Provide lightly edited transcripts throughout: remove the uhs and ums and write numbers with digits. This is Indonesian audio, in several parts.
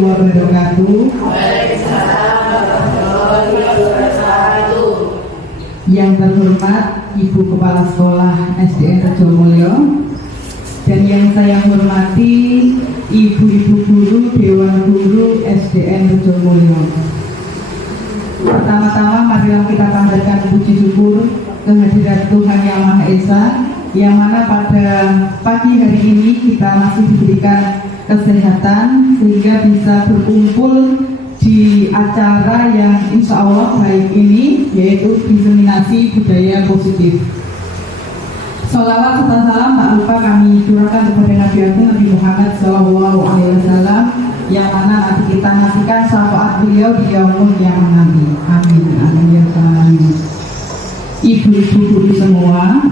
wabarakatuh. Yang terhormat Ibu Kepala Sekolah SDN Rejomulyo, dan yang saya hormati Ibu-ibu guru Dewan Guru SDN Rejomulyo. Pertama-tama marilah kita panjatkan puji syukur kehadirat Tuhan Yang Maha Esa, yang mana pada pagi hari ini kita masih diberikan kesehatan sehingga bisa berkumpul di acara yang insya Allah baik ini, yaitu diseminasi budaya positif. Sholawat serta salam tak lupa kami curahkan kepada Nabi Agung Nabi Muhammad SAW, yang mana nanti kita nantikan syafaat beliau di yaumul qiyamah nanti. Amin, amin ya amin. Ibu-ibu guru semua,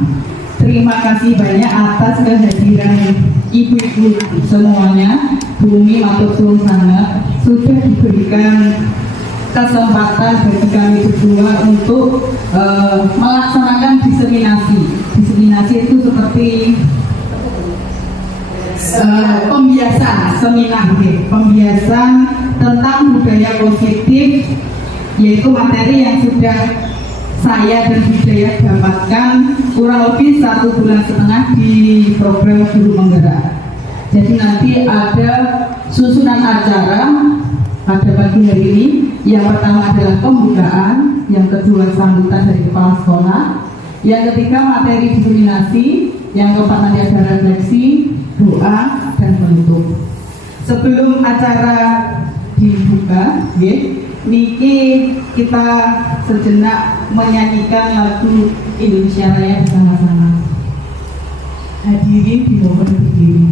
terima kasih banyak atas kehadiran ibu-ibu semuanya. Bumi matur suwun sangat, sudah diberikan kesempatan bagi kami berdua untuk melaksanakan diseminasi. Diseminasi itu seperti pembiasan seminar, pembiasan tentang budaya positif, yaitu materi yang sudah saya dan Budaya dapatkan kurang lebih 1,5 bulan di program Guru Menggerak. Jadi nanti ada susunan acara pada pagi hari ini. Yang pertama adalah pembukaan, yang kedua sambutan dari kepala sekolah, yang ketiga materi diseminasi, yang keempat nanti ada refleksi, doa, dan penutup. Sebelum acara dibuka, niki kita sejenak menyanyikan lagu Indonesia Raya bersama-sama. Hadirin dimohon berdiri.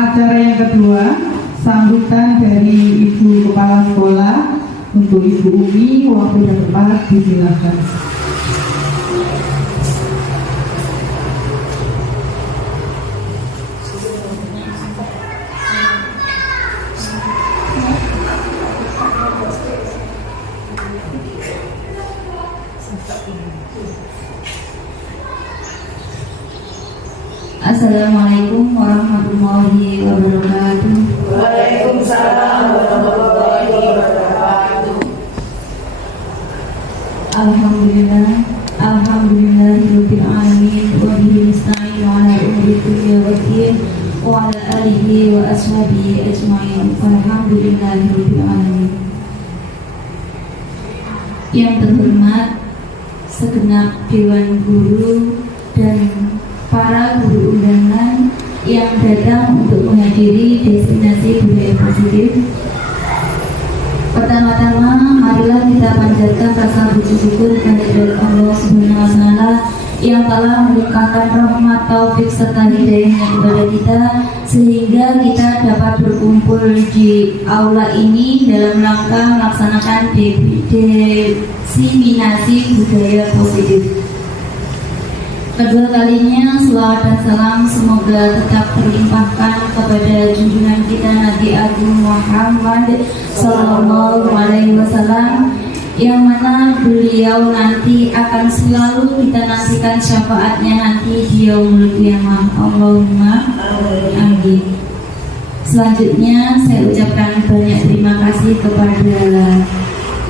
Acara yang kedua, sambutan dari Ibu Kepala Sekolah untuk Ibu Umi. Waktu yang tepat disilakan. Assalamualaikum warahmatullahi wabarakatuh. Waalaikumsalam warahmatullahi wabarakatuh. Alhamdulillah, alhamdulillahirabbil alamin, wa bihi nasta'in ala umuri dunya waddin, wa ala alihi wa ashabihi ajmain. Alhamdulillahirabbil alamin. Yang terhormat segenap Dewan Guru dan para guru undangan yang datang untuk menghadiri destinasi budaya positif. Pertama pertama-tama marilah kita panjatkan rasa puji syukur kehadirat Allah Subhanahu wa taala yang telah melimpahkan rahmat, taufik serta hidayahnya kepada kita sehingga kita dapat berkumpul di aula ini dalam rangka melaksanakan diseminasi budaya positif. Kedua kalinya selawat dan salam semoga tetap terlimpahkan kepada junjungan kita Nabi Agung Muhammad Sallallahu Alaihi Wasallam yang mana beliau nanti akan selalu kita nantikan syafaatnya nanti di yaumul qiyamah. Allahumma amin. Selanjutnya saya ucapkan banyak terima kasih kepada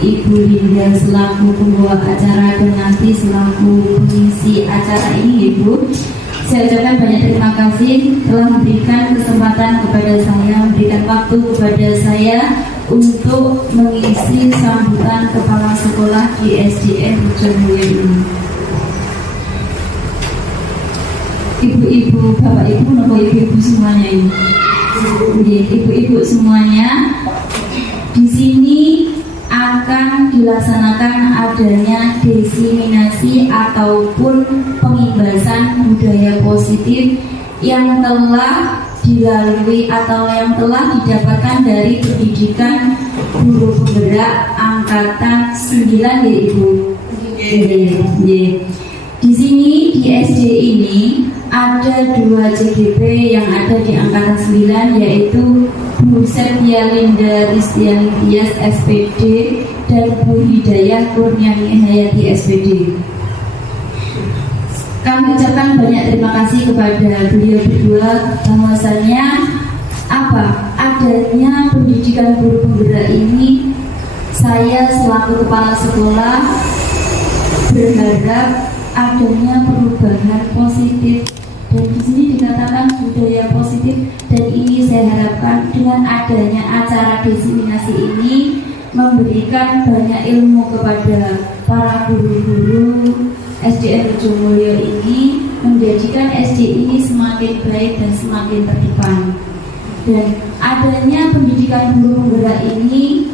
Ibu Linda selaku pembawa acara dan nanti selaku pengisi acara ini, Ibu. Saya ucapkan banyak terima kasih telah memberikan kesempatan kepada saya, memberikan waktu kepada saya untuk mengisi sambutan kepala sekolah di SDN Bojongmulia ini. Ibu-ibu, bapak-ibu, nopo ibu-ibu semuanya ini. Ibu-ibu semuanya, di sini akan dilaksanakan adanya diseminasi ataupun pengimbasan budaya positif yang telah dilalui atau yang telah didapatkan dari pendidikan guru penggerak angkatan 9 ya Ibu. Di sini di SD ini ada 2 CGP yang ada di angkatan 9 yaitu Bu Septia Linda Ristiani Tias SPD dan Bu Hidayah Kurniani Hayati SPD. Kami ucapkan banyak terima kasih kepada beliau berdua bahwasannya adanya pendidikan guru penggerak ini, saya selaku kepala sekolah berharap adanya perubahan positif. Dan di sini dikatakan budaya positif, dan ini saya harapkan dengan adanya acara diseminasi ini memberikan banyak ilmu kepada para guru-guru SDN Bojongmulia ini, menjadikan SD ini semakin baik dan semakin terdepan. Dan adanya pendidikan guru penggerak ini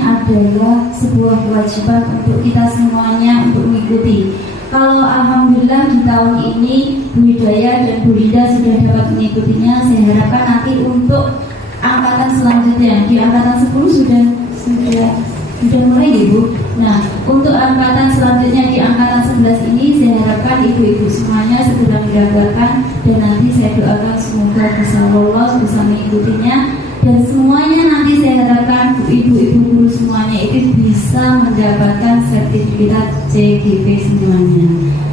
adalah sebuah kewajiban untuk kita semuanya untuk mengikuti. Kalau alhamdulillah di tahun ini Bu Hidayah dan Bu Linda sudah dapat mengikutinya, saya harapkan nanti untuk angkatan selanjutnya di angkatan 10 sudah mulai ya Bu. Nah, untuk angkatan selanjutnya di angkatan 11 ini saya harapkan ibu-ibu semuanya segera mendapatkan, dan nanti saya doakan semoga bisa lolos, bisa mengikutinya, dan semuanya nanti saya harapkan ibu-ibu guru semuanya itu bisa mendapatkan sertifikat CGP semuanya.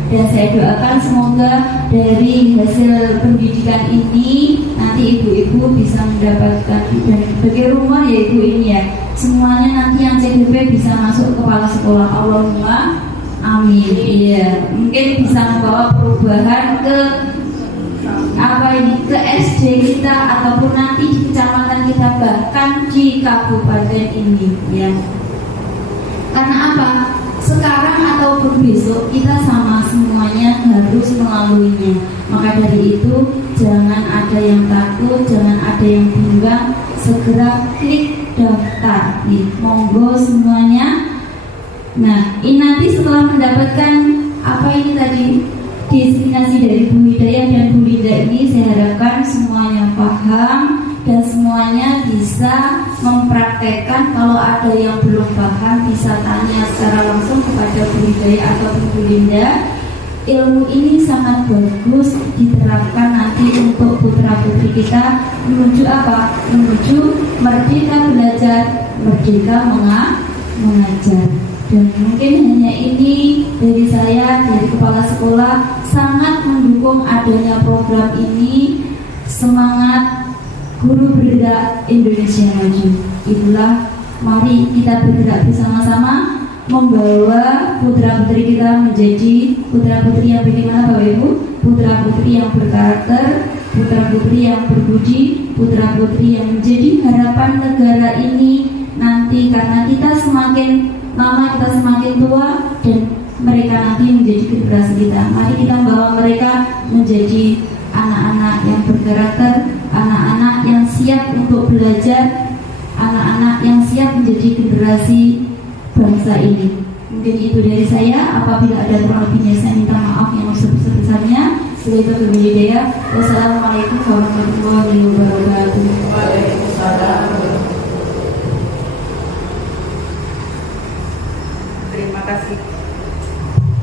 Dan saya doakan semoga dari hasil pendidikan ini nanti ibu-ibu bisa mendapatkan, dan bagi rumah ya ibu ini ya, semuanya nanti yang CGP bisa masuk kepala sekolah. Allahumma amin. Iya, mungkin bisa membawa perubahan ke ke SD kita ataupun nanti di kecamatan kita, bahkan di kabupaten ini ya. Karena apa? Sekarang ataupun besok kita sama semuanya harus melaluinya. Maka dari itu jangan ada yang takut, jangan ada yang bimbang, segera klik daftar nih. Monggo semuanya. Nah, ini nanti setelah mendapatkan ini tadi diseminasi dari Bu Hidayah dan Bu Linda ini, saya harapkan semuanya paham dan semuanya bisa mempraktekkan. Kalau ada yang belum paham bisa tanya secara langsung kepada Bu Hidayah atau Bu Linda. Ilmu ini sangat bagus diterapkan nanti untuk putra-putri kita menuju apa? Menuju merdeka belajar, merdeka mengajar. Dan mungkin hanya ini dari saya, dari kepala sekolah, sangat mendukung adanya program ini. Semangat guru bergerak Indonesia maju. Itulah, mari kita bergerak bersama-sama membawa putra-putri kita menjadi putra-putri yang bagaimana Bapak Ibu? Putra-putri yang berkarakter, putra-putri yang berbudi, putra-putri yang menjadi harapan negara ini nanti, karena kita semakin lama kita semakin tua dan mereka nanti menjadi generasi kita. Mari kita bawa mereka menjadi anak-anak yang berkarakter, anak-anak yang siap untuk belajar, anak-anak yang siap menjadi generasi bangsa ini. Mungkin itu dari saya. Apabila ada kurang lebihnya saya minta maaf yang sebesar-besarnya. Wassalamualaikum warahmatullahi wabarakatuh. Waalaikumsalam.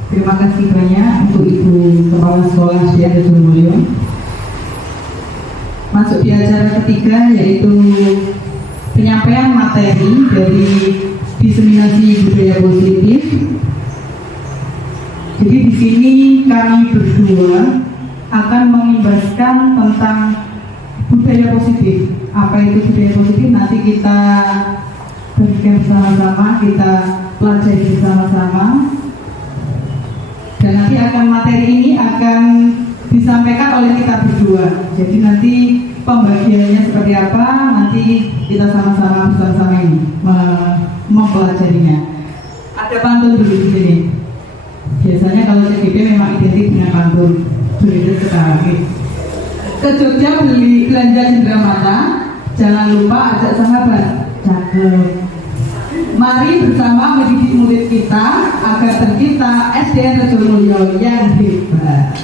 Terima kasih banyak untuk Ibu Kepala Sekolah Syiar Mulyo. Masuk di acara ketiga, yaitu penyampaian materi dari diseminasi budaya positif. Jadi di sini kami berdua akan mengimbaskan tentang budaya positif. Apa itu budaya positif? Nanti kita berikan bersama-sama, kita pelajari bersama-sama. Dan nanti materi ini akan disampaikan oleh kita berdua. Jadi nanti pembagiannya seperti apa, nanti kita sama-sama bersama-sama ini mempelajarinya. Ada pantun dulu di sini. Biasanya kalau CGP memang identik dengan pantun. Begitu sekali. Ke Jogja beli belanja cenderamata, jangan lupa ajak sahabat. Cakep. Mari bersama mendidik murid kita agar tercipta SDN Rejo Mulyo yang hebat.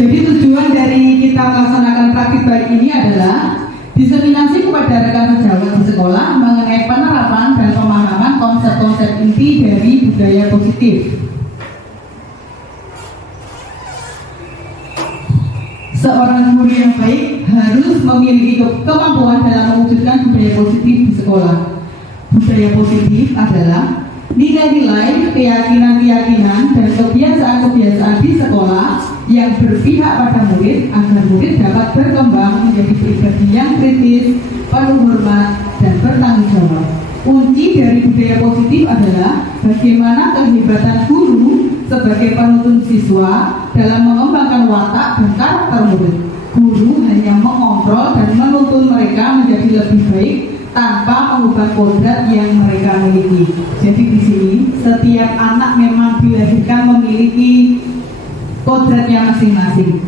Jadi tujuan dari kita melaksanakan praktik baik ini adalah diseminasi kepada rekan sejawat di sekolah mengenai penerapan dan pemahaman konsep-konsep inti dari budaya positif. Seorang guru yang baik harus memiliki kemampuan dalam mewujudkan budaya positif di sekolah. Budaya positif adalah nilai-nilai, keyakinan-keyakinan, dan kebiasaan-kebiasaan di sekolah yang berpihak pada murid agar murid dapat berkembang menjadi pribadi yang kritis, penuh hormat, dan bertanggung jawab. Kunci dari budaya positif adalah bagaimana kehebatan guru sebagai penuntun siswa dalam mengembangkan watak dan karakter murid. Guru hanya mengontrol dan menuntun mereka menjadi lebih baik tanpa mengubah kodrat yang mereka miliki. Jadi di sini setiap anak memang dilahirkan memiliki kodratnya masing-masing.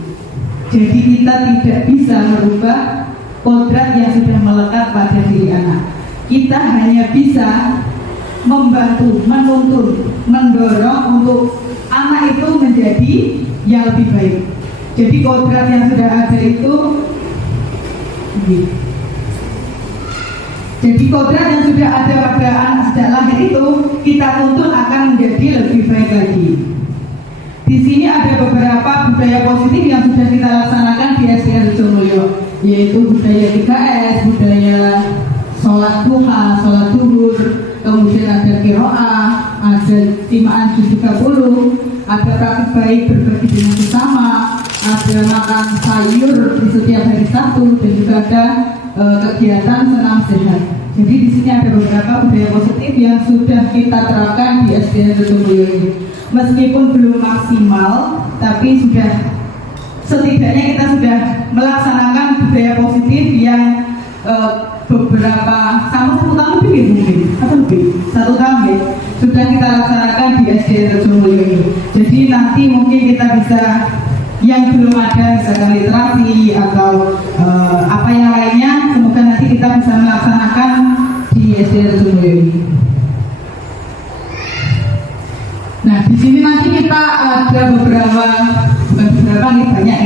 Jadi kita tidak bisa merubah kodrat yang sudah melekat pada diri anak. Kita hanya bisa membantu, menuntun, mendorong untuk anak itu menjadi yang lebih baik. Jadi kodrat yang sudah ada itu, jadi kodrat yang sudah ada pada anak sejak lahir itu kita tuntun akan menjadi lebih baik lagi. Di sini ada beberapa budaya positif yang sudah kita laksanakan di SDN Rejo Mulyo, yaitu budaya 3S, budaya sholat duha, sholat duhur, kemudian ada qiraah, ada timaan juz 30, ada praktik baik berbagi dengan sesama, ada makan sayur di setiap hari Sabtu, dan juga ada kegiatan senam sehat. Jadi di sini ada beberapa budaya positif yang sudah kita terapkan di SDN Rejo Mulyo ini. Meskipun belum maksimal, tapi sudah setidaknya kita sudah melaksanakan budaya positif yang beberapa sama 1 tahun lebih mungkin atau lebih 1 tahun ya, sudah kita laksanakan di SDN Rejo Mulyo ini. Jadi nanti mungkin kita bisa yang belum ada misalkan literasi atau apa yang lainnya, semoga nanti kita bisa melaksanakan di SDN Rejo Mulyo ini. Nah, di sini nanti kita ada beberapa nih, banyak ya.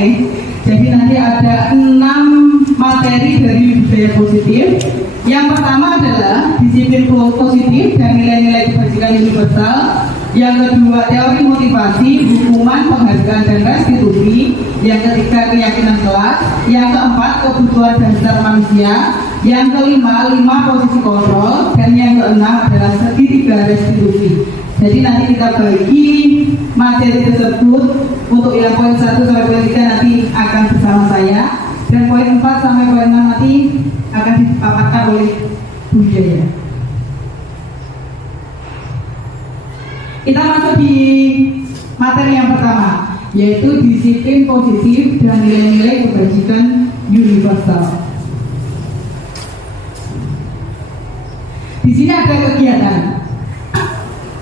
Jadi nanti ada 6 materi dari budaya positif. Yang pertama adalah disiplin positif dan nilai-nilai kebajikan universal. Yang kedua, teori motivasi, hukuman, penghargaan, dan restitusi. Yang ketiga, keyakinan kelas. Yang keempat, kebutuhan dasar manusia. Yang kelima, 5 posisi kontrol. Dan yang keenam adalah segitiga restitusi. Jadi nanti kita bagi materi tersebut untuk yang poin 1 sampai poin 3 nanti akan bersama saya, dan poin 4 sampai poin 6 nanti akan dipaparkan oleh Bu Jaya. Kita masuk di materi yang pertama, yaitu disiplin positif dan nilai-nilai kebajikan universal. Di sini ada kegiatan.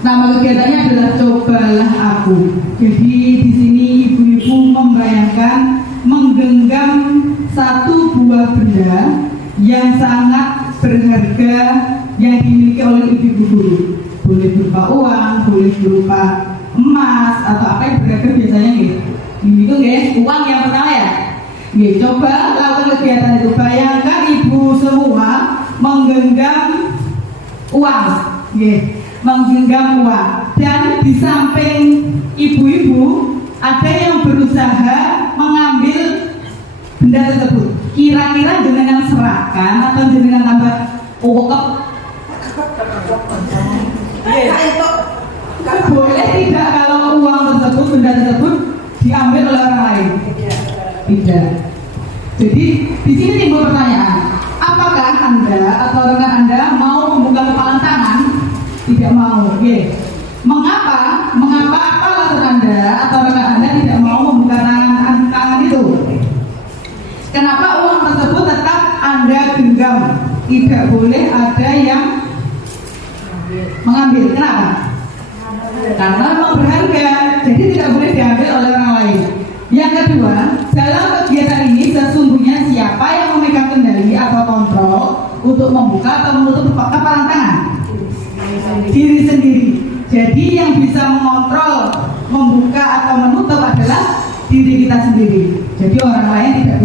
Nama kegiatannya adalah Cobalah Aku. Jadi di sini ibu-ibu membayangkan menggenggam satu buah benda yang sangat berharga yang dimiliki oleh ibu-ibu guru. Boleh berupa uang, boleh berupa emas atau apa yang berharga biasanya gitu. Itu guys, uang yang pertama ya. Coba lakukan kegiatan itu. Bayangkan ibu semua menggenggam uang, menggenggam uang, dan di samping ibu-ibu ada yang berusaha mengambil benda tersebut. Kira-kira jenengan serahkan atau jenengan tambah ukep? Boleh tidak kalau uang tersebut, benda tersebut diambil oleh orang lain? Tidak. Jadi di sini timbul pertanyaan, apakah Anda atau rekan Anda mau membuka kepalan tangan? Tidak mau. Mengapa? Apa alasan Anda atau rekan Anda tidak mau membuka tangan itu? Kenapa uang tersebut tetap Anda genggam? Tidak boleh ada yang mengambil. Kenapa? Karena memang berharga, jadi tidak boleh diambil oleh orang lain. Yang kedua, dalam kegiatan ini sesungguhnya siapa yang memegang kendali atau kontrol untuk membuka atau menutup kepalan tangan? Diri sendiri. Jadi yang bisa mengontrol membuka atau menutup adalah diri kita sendiri. Jadi orang lain tidak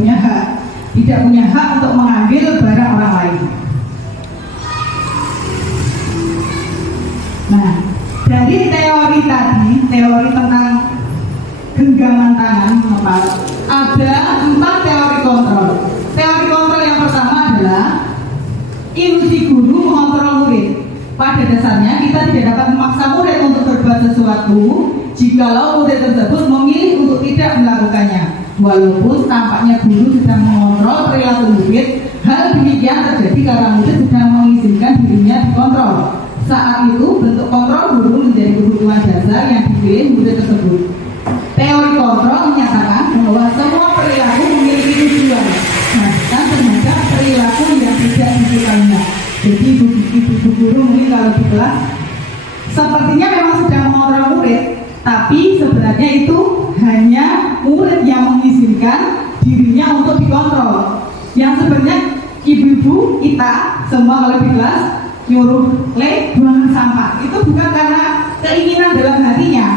punya hak untuk mengambil barang orang lain. Nah, dari teori tadi, teori tentang genggaman tangan, ada 4 teori kontrol. Teori kontrol yang pertama adalah ilusi guru mengontrol murid. Pada dasarnya kita tidak dapat memaksa murid untuk berbuat sesuatu jikalau murid tersebut memilih untuk tidak melakukannya. Walaupun tampaknya guru sedang mengontrol perilaku murid, hal demikian terjadi karena murid sedang mengizinkan dirinya dikontrol. Saat itu bentuk kontrol guru menjadi kebutuhan dasar yang dipilih murid tersebut. Teori kontrol menyatakan bahwa semua perilaku memiliki tujuan, bahkan terhadap perilaku yang tidak disukainya. Jadi ibu guru mungkin kalau di kelas sepertinya memang sedang mengontrol murid, tapi sebenarnya itu hanya murid yang mengizinkan dirinya untuk dikontrol. Yang sebenarnya ibu-ibu kita semua kalau di kelas nyuruh buang sampah itu bukan karena keinginan dalam hatinya.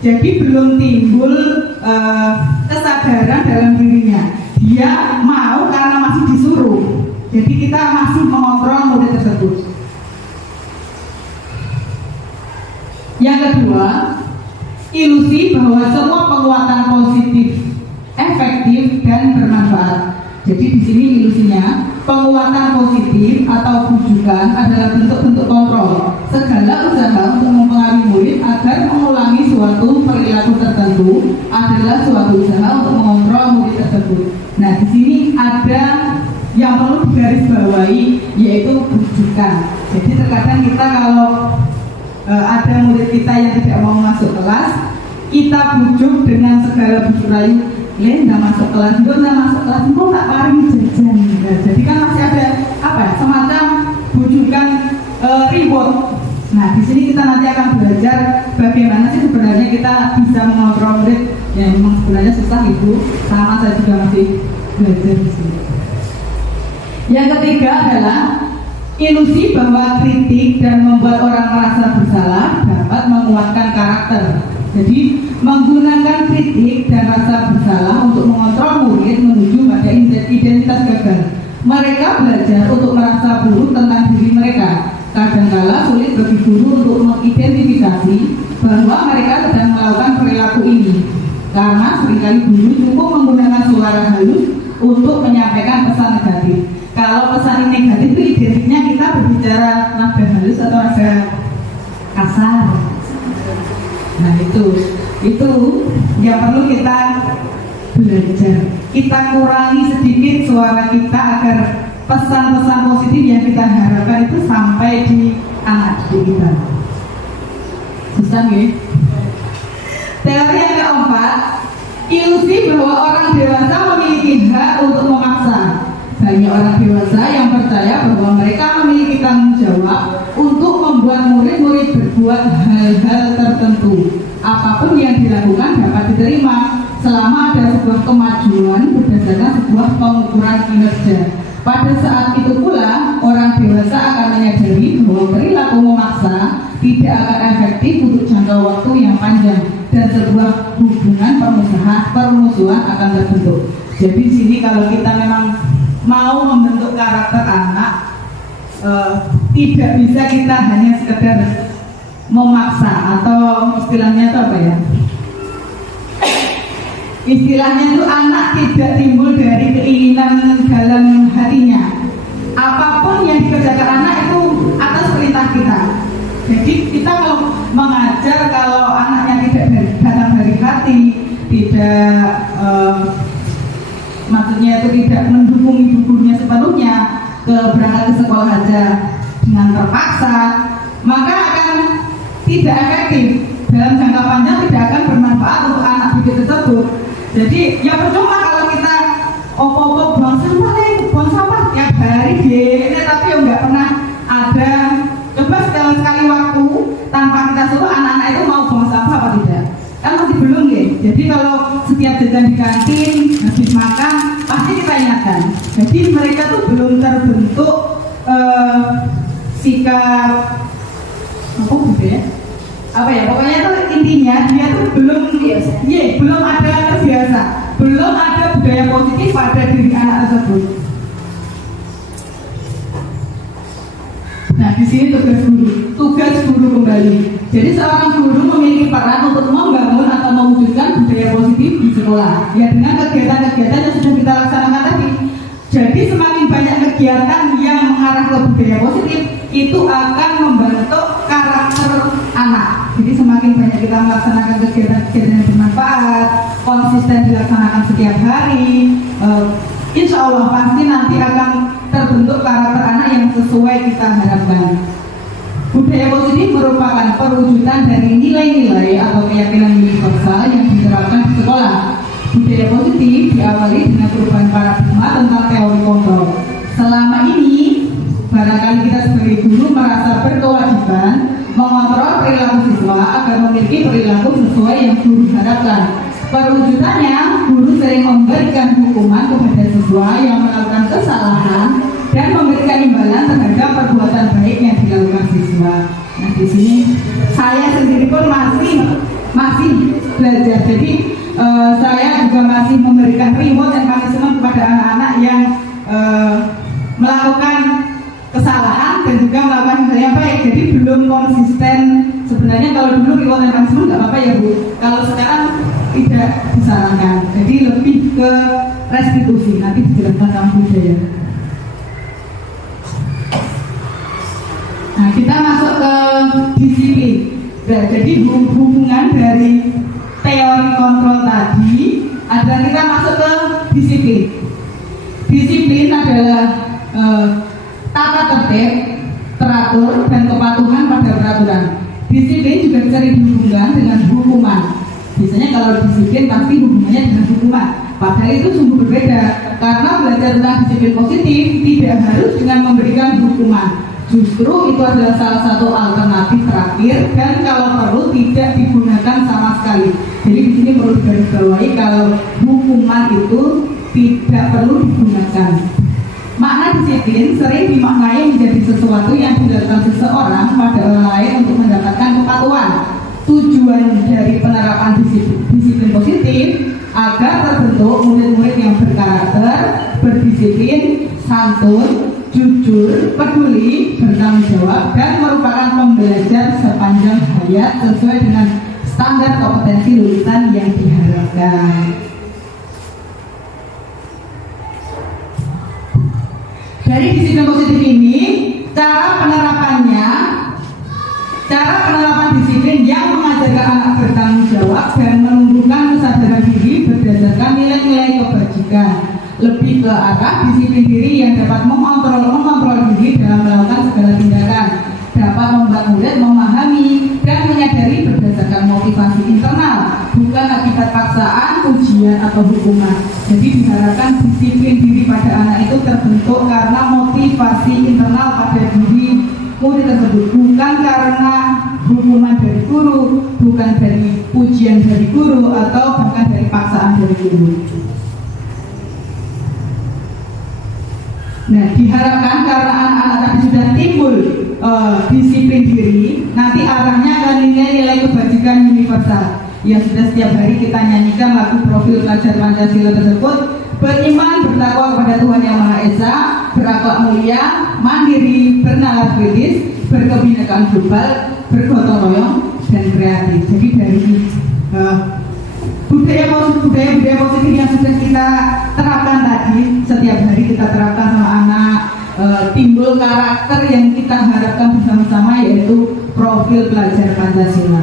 Jadi belum timbul kesadaran dalam dirinya. Dia mau karena masih disuruh. Jadi kita masih mengontrol murid tersebut. Yang kedua, ilusi bahwa semua penguatan positif, efektif dan bermanfaat. Jadi di sini ilusinya penguatan positif atau bujukan adalah bentuk-bentuk kontrol. Segala usaha untuk mempengaruhi murid agar mengulangi suatu perilaku tertentu adalah suatu usaha untuk mengontrol murid tersebut. Nah, di sini ada yang perlu digarisbawahi, yaitu bujukan. Jadi terkadang kita kalau ada murid kita yang tidak mau masuk kelas, kita bujuk dengan segala bujuk rayu. Nggak masuk kelas, kok tak paling jajan. Nah, jadi kan masih ada semacam bujukan reward. Nah, di sini kita nanti akan belajar bagaimana sih sebenarnya kita bisa mengontrol murid. Ya memang sebenarnya susah ibu, sama saya juga masih belajar di sini. Yang ketiga adalah ilusi bahwa kritik dan membuat orang merasa bersalah dapat menguatkan karakter. Jadi menggunakan kritik dan rasa bersalah untuk mengontrol murid menuju pada identitas gagal. Mereka belajar untuk merasa buruk tentang diri mereka. Kadangkala sulit bagi guru untuk mengidentifikasi bahwa mereka sedang melakukan perilaku ini, karena seringkali guru cukup menggunakan suara halus untuk menyampaikan pesan negatif. Kalau pesan negatif itu identiknya kita berbicara nada halus atau nada kasar. Nah itu yang perlu kita belajar. Kita kurangi sedikit suara kita agar pesan-pesan positif yang kita harapkan itu sampai di anak didik kita. Susah ya? Teori yang keempat, ilusi bahwa orang dewasa memiliki hak untuk memaksa. Banyak orang dewasa yang percaya bahwa mereka memiliki tanggung jawab untuk membuat murid-murid berbuat berbuat hal-hal tertentu. Apapun yang dilakukan dapat diterima selama ada sebuah kemajuan berdasarkan sebuah pengukuran kinerja. Pada saat itu pula, orang dewasa akan menyadari bahwa perilaku memaksa tidak akan efektif untuk jangka waktu yang panjang dan sebuah hubungan permusuhan akan terbentuk. Jadi di sini kalau kita memang mau membentuk karakter anak, tidak bisa kita hanya sekedar memaksa atau istilahnya itu apa ya? Istilahnya itu anak tidak timbul dari keinginan dalam hatinya. Apapun yang dikerjakan anak itu atas perintah kita. Jadi kita kalau mengajar, kalau anaknya tidak datang dari hati, tidak maksudnya itu tidak mendukung ibunya sepenuhnya berangkat ke sekolah aja dengan terpaksa, maka akan tidak efektif. Dalam jangka panjang tidak akan bermanfaat untuk anak didik tersebut. Jadi ya percuma kalau kita opo-opo buang sampah tiap hari deh, tapi yang nggak pernah ada. Coba sekali waktu tanpa kita suruh anak-anak itu mau buang sampah apa tidak? Kan masih belum ya. Jadi kalau setiap jajan di kantin habis makan pasti kita ingatkan. Jadi mereka tuh belum terbentuk sikap apa gitu ya? Apa ya? Pokoknya tuh intinya dia tuh belum belum ada terbiasa, belum ada budaya positif pada diri anak tersebut. Nah, di sini tugas guru kembali. Jadi seorang guru memiliki peran untuk membangun atau mewujudkan budaya positif di sekolah. Ya dengan kegiatan-kegiatan yang sudah kita laksanakan tadi. Jadi semakin banyak kegiatan yang mengarah ke budaya positif, itu akan membentuk karakter anak. Jadi semakin banyak kita melaksanakan kegiatan-kegiatan yang bermanfaat, konsisten dilaksanakan setiap hari, insya Allah pasti nanti akan terbentuk karakter anak yang sesuai kita harapkan. Budaya positif merupakan perwujudan dari nilai-nilai atau keyakinan universal yang diterapkan di sekolah. Budaya positif diawali dengan perubahan paradigma tentang teori kontrol. Selama ini, barangkali kita sebagai guru merasa berkewajiban mengontrol perilaku siswa agar memiliki perilaku sesuai yang guru harapkan. Perwujudannya, guru sering memberikan hukuman kepada siswa yang melakukan kesalahan dan memberikan imbalan terhadap perbuatan baik yang dilakukan siswa. Nah, di sini saya sendiri pun masih belajar. Jadi saya juga masih memberikan reward dan punishment kepada anak-anak yang melakukan kesalahan dan juga melakukan hal yang baik. Jadi belum konsisten. Sebenarnya kalau dulu reward dan punishment nggak apa-apa ya Bu. Kalau sekarang tidak disarankan. Jadi lebih ke restitusi. Nanti dijelaskan sama budaya. Nah, kita masuk ke disiplin. Nah, jadi hubungan dari teori kontrol tadi adalah kita masuk ke disiplin. Disiplin adalah tata tertib, teratur, dan kepatuhan pada peraturan. Disiplin juga bisa dihubungkan dengan hukuman. Biasanya kalau disiplin pasti hubungannya dengan hukuman. Padahal itu sungguh berbeda. Karena belajar tentang disiplin positif tidak harus dengan memberikan hukuman. Justru itu adalah salah satu alternatif terakhir dan kalau perlu tidak digunakan sama sekali. Jadi di sini perlu digarisbawahi kalau hukuman itu tidak perlu digunakan. Makna disiplin sering dimaknai menjadi sesuatu yang dilakukan seseorang pada orang lain untuk mendapatkan kepatuhan. Tujuan dari penerapan disiplin positif agar terbentuk murid-murid yang berkarakter, berdisiplin, santun, jujur, peduli, bertanggung jawab, dan merupakan pembelajar sepanjang hayat sesuai dengan standar kompetensi lulusan yang diharapkan. Dari disiplin positif ini, cara penerapan disiplin yang mengajarkan anak bertanggung jawab dan menumbuhkan kesadaran diri berdasarkan nilai-nilai kebajikan. Lebih ke arah disiplin diri yang dapat mengontrol diri dalam melakukan segala tindakan, dapat membuat murid memahami dan menyadari berdasarkan motivasi internal, bukan akibat paksaan, ujian atau hukuman. Jadi diharapkan disiplin diri pada anak itu terbentuk karena motivasi internal pada diri murid tersebut, bukan karena hukuman dari guru, bukan dari pujian dari guru, atau bahkan dari paksaan dari guru. Nah, diharapkan karena anak-anak tadi sudah timbul disiplin diri, nanti arahnya ke nilai-nilai kebajikan universal yang sudah setiap hari kita nyanyikan lagu profil pelajar Pancasila tersebut. Beriman, bertakwa kepada Tuhan Yang Maha Esa, berakhlak mulia, mandiri, bernalar kritis, berkebinekaan global, bergotong royong, dan kreatif. Jadi dari budaya positif yang sudah kita terapkan tadi, setiap hari kita terapkan sama anak, timbul karakter yang kita harapkan bersama-sama, yaitu profil pelajar Pancasila.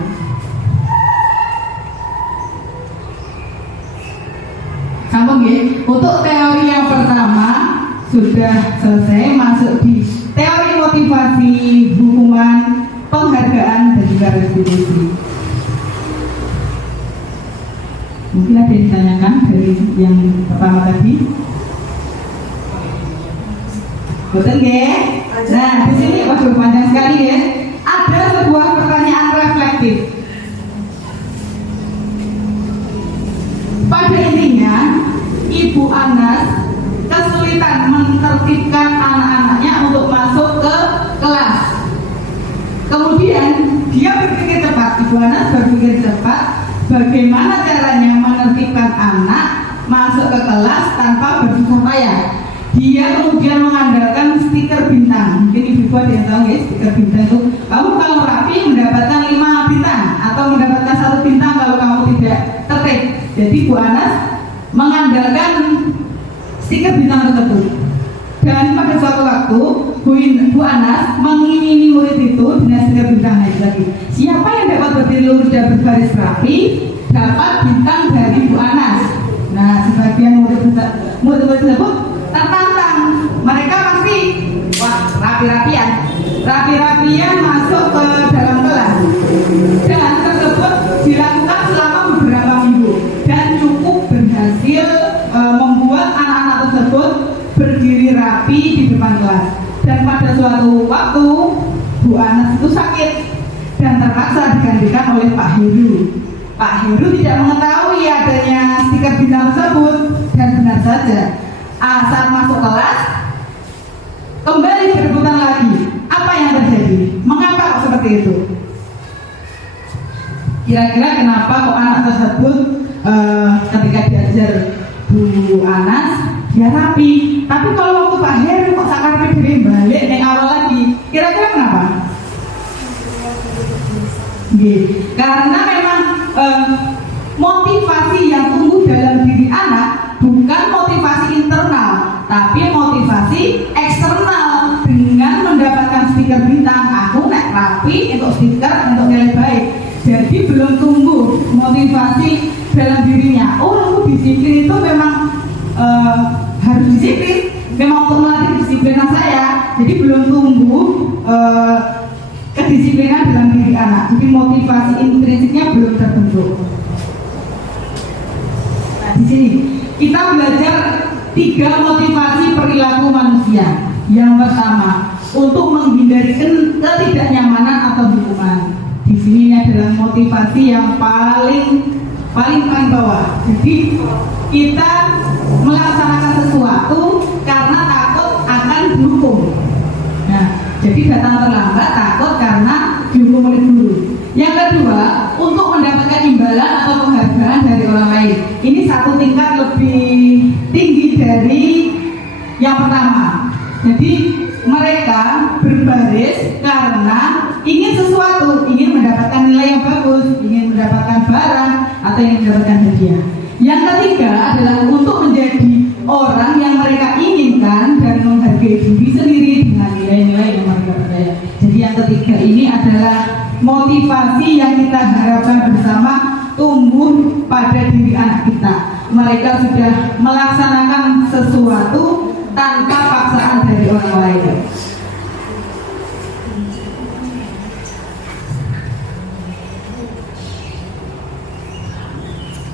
Untuk teori yang pertama sudah selesai, masuk di teori motivasi, hukuman, penghargaan, dan juga restitusi. Mungkin ada yang ditanyakan dari yang pertama tadi. Betul nggih? Nah, di sini waduh panjang sekali ya. Ada sebuah pertanyaan reflektif. Pada intinya, Ibu Anas kesulitan menertibkan anak-anaknya untuk masuk ke kelas. Kemudian dia berpikir cepat, Ibu Anas berpikir cepat bagaimana caranya menertibkan anak masuk ke kelas tanpa bersusah payah. Dia kemudian mengandalkan stiker bintang. Mungkin ibu ada yang tahu ya, stiker bintang itu kamu kalau rapi mendapatkan 5 bintang atau mendapatkan 1 bintang kalau kamu tidak tertib. Jadi Bu Anas mengandalkan stiker bintang tersebut. Dan pada suatu waktu Bu Anas mengimini murid itu dengan stiker bintang lagi. Siapa yang dapat berdiri lurus dan berbaris rapi dapat bintang dari Bu Anas. Nah, sebagian murid tersebut tertantang. Mereka pasti rapi-rapian masuk ke dalam kelas. Dan tersebut dilakukan selama beberapa minggu dan cukup berhasil membuat anak-anak tersebut berdiri rapi di depan kelas. Dan pada suatu waktu Bu Anas itu sakit dan terpaksa digantikan oleh Pak Heru. Pak Heru tidak mengetahui adanya stiker bintang tersebut, dan benar saja saat masuk kelas kembali berebutan lagi. Apa yang terjadi? Mengapa kok seperti itu? Kira-kira kenapa kok anak tersebut ketika diajar Bu Anas dia rapi, tapi kalau waktu Pak Heru kok sakarpe diri balik yang awal lagi? Kira-kira kenapa? Karena memang motivasi yang tumbuh dalam diri anak bukan motivasi internal, tapi motivasi eksternal dengan mendapatkan stiker bintang. Aku nek rapi untuk stiker untuk nilai baik. Jadi belum tumbuh motivasi dalam dirinya. Oh, aku disiplin itu memang harus disiplin, memang untuk melatih disiplinan saya. Jadi belum tumbuh kedisiplinan dalam diri anak. Jadi motivasi intrinsiknya belum terbentuk. Nah, di sini kita belajar 3 motivasi perilaku manusia. Yang pertama, untuk menghindari ketidaknyamanan atau hukuman. Di sini ini adalah motivasi yang paling bawah. Jadi kita melaksanakan sesuatu karena takut akan dihukum. Nah, jadi datang terlambat takut karena dihukum oleh guru. Yang kedua, untuk mendapatkan imbalan atau penghargaan dari orang lain. Ini satu tingkat lebih tinggi dari yang pertama. Jadi mereka berbaris karena ingin sesuatu, ingin mendapatkan nilai yang bagus, ingin mendapatkan barang atau ingin mendapatkan hadiah. Yang ketiga adalah untuk menjadi orang yang mereka inginkan dan menghargai diri sendiri dengan nilai-nilai yang mereka percaya. Jadi yang ketiga ini adalah motivasi yang kita harapkan bersama tumbuh pada diri anak kita. Mereka sudah melaksanakan sesuatu tanpa paksaan dari orang lain.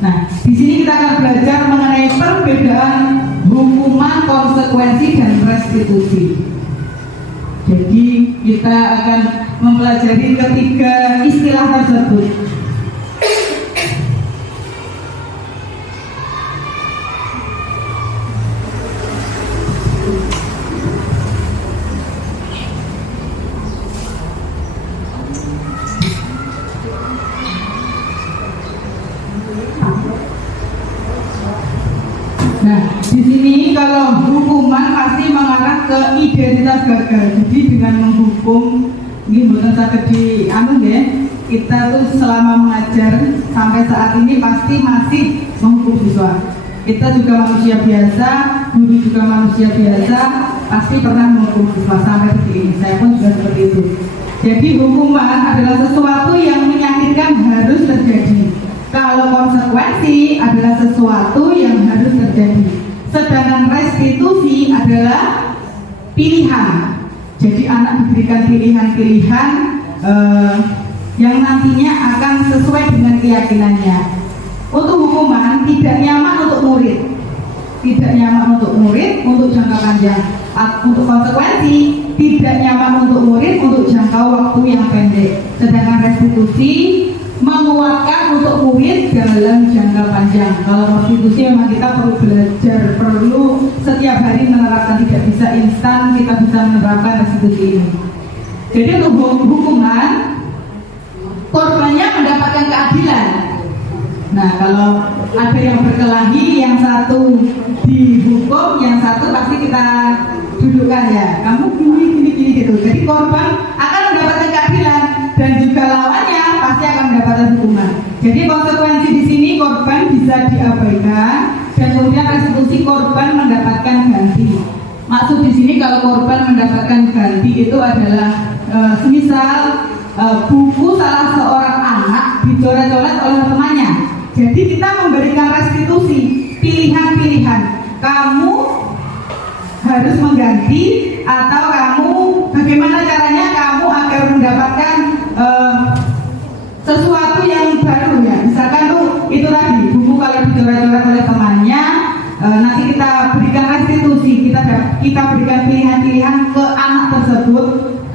Nah, di sini kita akan belajar mengenai perbedaan hukuman, konsekuensi, dan restitusi. Jadi kita akan mempelajari ketiga istilah tersebut. Nah, di sini kalau hukuman pasti mengarah ke identitas gagal. Jadi dengan menghukum, ini bukan sakit di anu ya. Kita tuh selama mengajar sampai saat ini pasti masih menghukum siswa. Kita juga manusia biasa, guru juga manusia biasa, pasti pernah menghukum siswa sampai detik ini. Saya pun juga seperti itu. Jadi hukuman adalah sesuatu yang menyakitkan harus terjadi. Kalau konsekuensi adalah sesuatu yang harus terjadi. Sedangkan restitusi adalah pilihan. Jadi anak diberikan pilihan-pilihan yang nantinya akan sesuai dengan keyakinannya. Untuk hukuman tidak nyaman untuk murid, tidak nyaman untuk murid untuk jangka panjang. Untuk konsekuensi tidak nyaman untuk murid untuk jangka waktu yang pendek. Sedangkan restitusi menguatkan untuk murid dalam jangka panjang. Kalau restitusi memang kita perlu belajar, perlu setiap hari menerapkan, tidak bisa instan kita bisa menerapkan restitusi ini. Jadi untuk hukuman, korbannya mendapatkan keadilan. Nah, kalau ada yang berkelahi, yang satu dihukum, yang satu pasti kita dudukkan ya. Kamu gini gitu. Jadi korban akan mendapatkan keadilan dan juga lawannya pasti akan mendapatkan hukuman. Jadi konsekuensi di sini korban bisa diabaikan dan kemudian restitusi korban mendapatkan ganti. Maksud di sini kalau korban mendapatkan ganti itu adalah semisal buku salah seorang anak dicoret-coret oleh temannya. Jadi kita memberikan restitusi, pilihan-pilihan. Kamu harus mengganti atau kamu bagaimana caranya kamu agar mendapatkan sesuatu yang baru ya. Misalkan tuh itu tadi buku kalau dicoret-coret oleh temannya, nanti kita berikan restitusi, kita berikan pilihan-pilihan ke anak tersebut,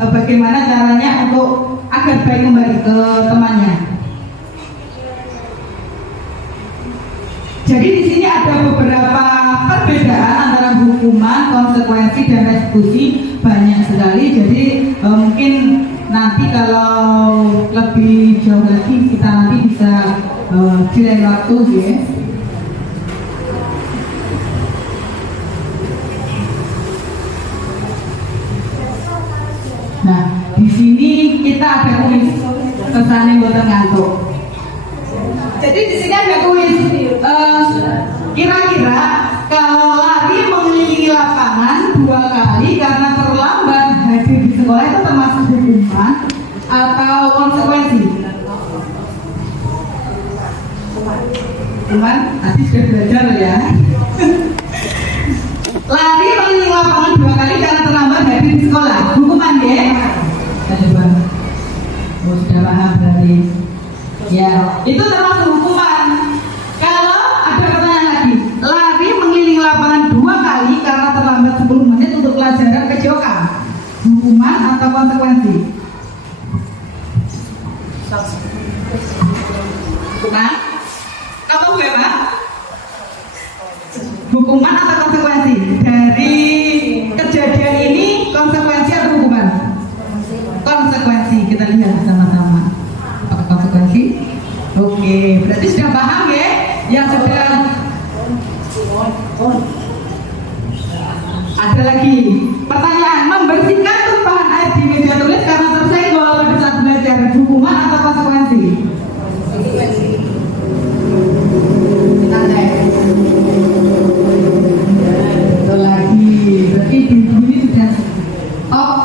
bagaimana caranya untuk agar baik kembali ke temannya. Jadi di sini ada beberapa perbedaan antara hukuman, konsekuensi dan restitusi, banyak sekali. Jadi mungkin nanti kalau lebih jauh lagi kita nanti bisa di lain waktu ya. Nah, di sini kita ada kuis pesan buat ngantuk. Jadi di sini ada kuis. Kira-kira kalau lari mengelilingi lapangan 2 kali karena terlambat hadir di sekolah itu termasuk hukuman atau konsekuensi? Hukuman, nanti sudah belajar ya. Lari mengelilingi lapangan 2 kali karena terlambat hadir di sekolah, hukuman ya? Coba. Oh, sudah paham berarti. Ya, itu termasuk hukuman. Kalau ada pertanyaan lagi, lari mengelilingi lapangan 2 kali karena terlambat 10 menit untuk pelajaran PJOK, hukuman atau konsekuensi? Hukuman? Kamu berapa? Hukuman atau konsekuensi? Dari kejadian ini konsekuensi atau hukuman? Konsekuensi, kita lihat sama-sama. Apa konsekuensi? Oke, berarti sudah paham ya? Yang sudah ada lagi pertanyaan, membersihkan tumpahan air di meja tulis karena tersenggol pada saat belajar, hukuman atau konsekuensi? Betul lagi, berarti ini sudah top.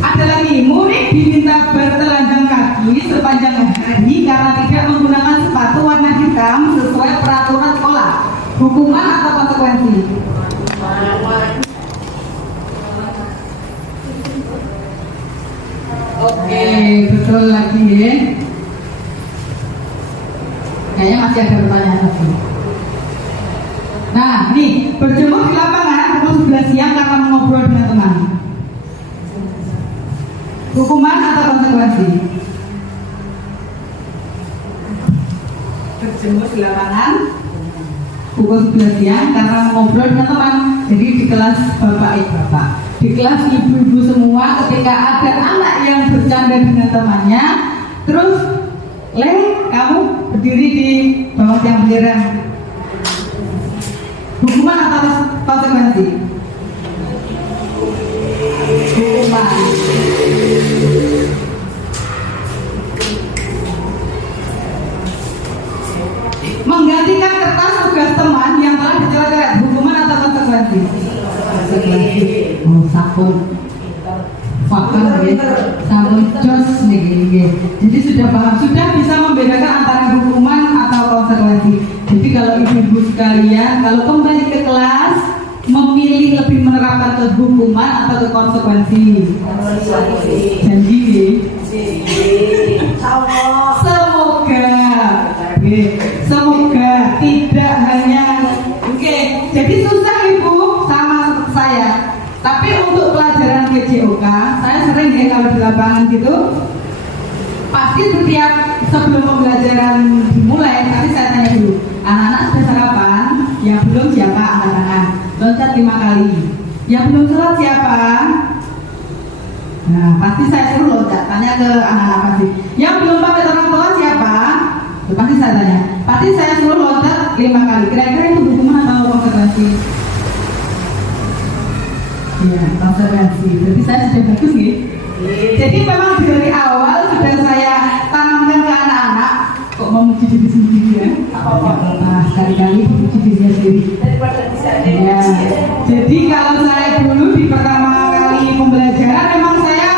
Ada lagi, murid diminta bertelanjang kaki sepanjang hari karena tidak menggunakan sepatu warna hitam sesuai peraturan sekolah, hukuman atau konsekuensi? Oke, betul lagi ya. Kayaknya masih ada pertanyaan lagi. Nah, nih berjemur di lapangan pukul 11 siang karena mengobrol dengan teman. Hukuman atau konsekuensi? Berjemur di lapangan pukul 11 siang karena ngobrol dengan teman. Jadi di kelas bapak, di kelas ibu-ibu semua, ketika ada anak yang bercanda dengan temannya, terus kamu berdiri di bawah tiang bendera. Hukuman atau konsekuensi? Hukuman. Menggantikan kertas tugas teman yang telah dicoret-coret, hukuman atau konsekuensi? Konsekuensi. Oh, sabun. Fakir sabun jos nih. Jadi sudah paham, sudah bisa membedakan antara hukuman atau konsekuensi. Jadi kalau ibu-ibu sekalian, kalau kembali ke kelas, memilih lebih menerapkan ke hukuman atau ke konsekuensi? Janji. Semoga tidak hanya jadi susah ibu sama saya. Tapi untuk pelajaran PJOK, saya sering kalau di lapangan gitu, pasti setiap sebelum pembelajaran dimulai, tapi saya tanya dulu, anak-anak sudah sarapan? Yang belum siapa angkat tangan? Loncat 5 kali. Yang belum sholat siapa? Nah, pasti saya suruh loncat, tanya ke anak-anak pasti. Yang belum pamit orang tua siapa? Pasti saya tanya. Pasti saya suruh loncat 5 kali. Kira-kira itu hukuman atau konsekuensi? Ya, konsekuensi. Jadi saya sudah bagus nih. Jadi memang dari awal sudah saya tanamkan ke anak-anak. Kok memuji diri sendiri ya? Nah, sekali-kali memuji diri sendiri. Ya. Jadi kalau saya dulu di pertama kali pembelajaran, memang saya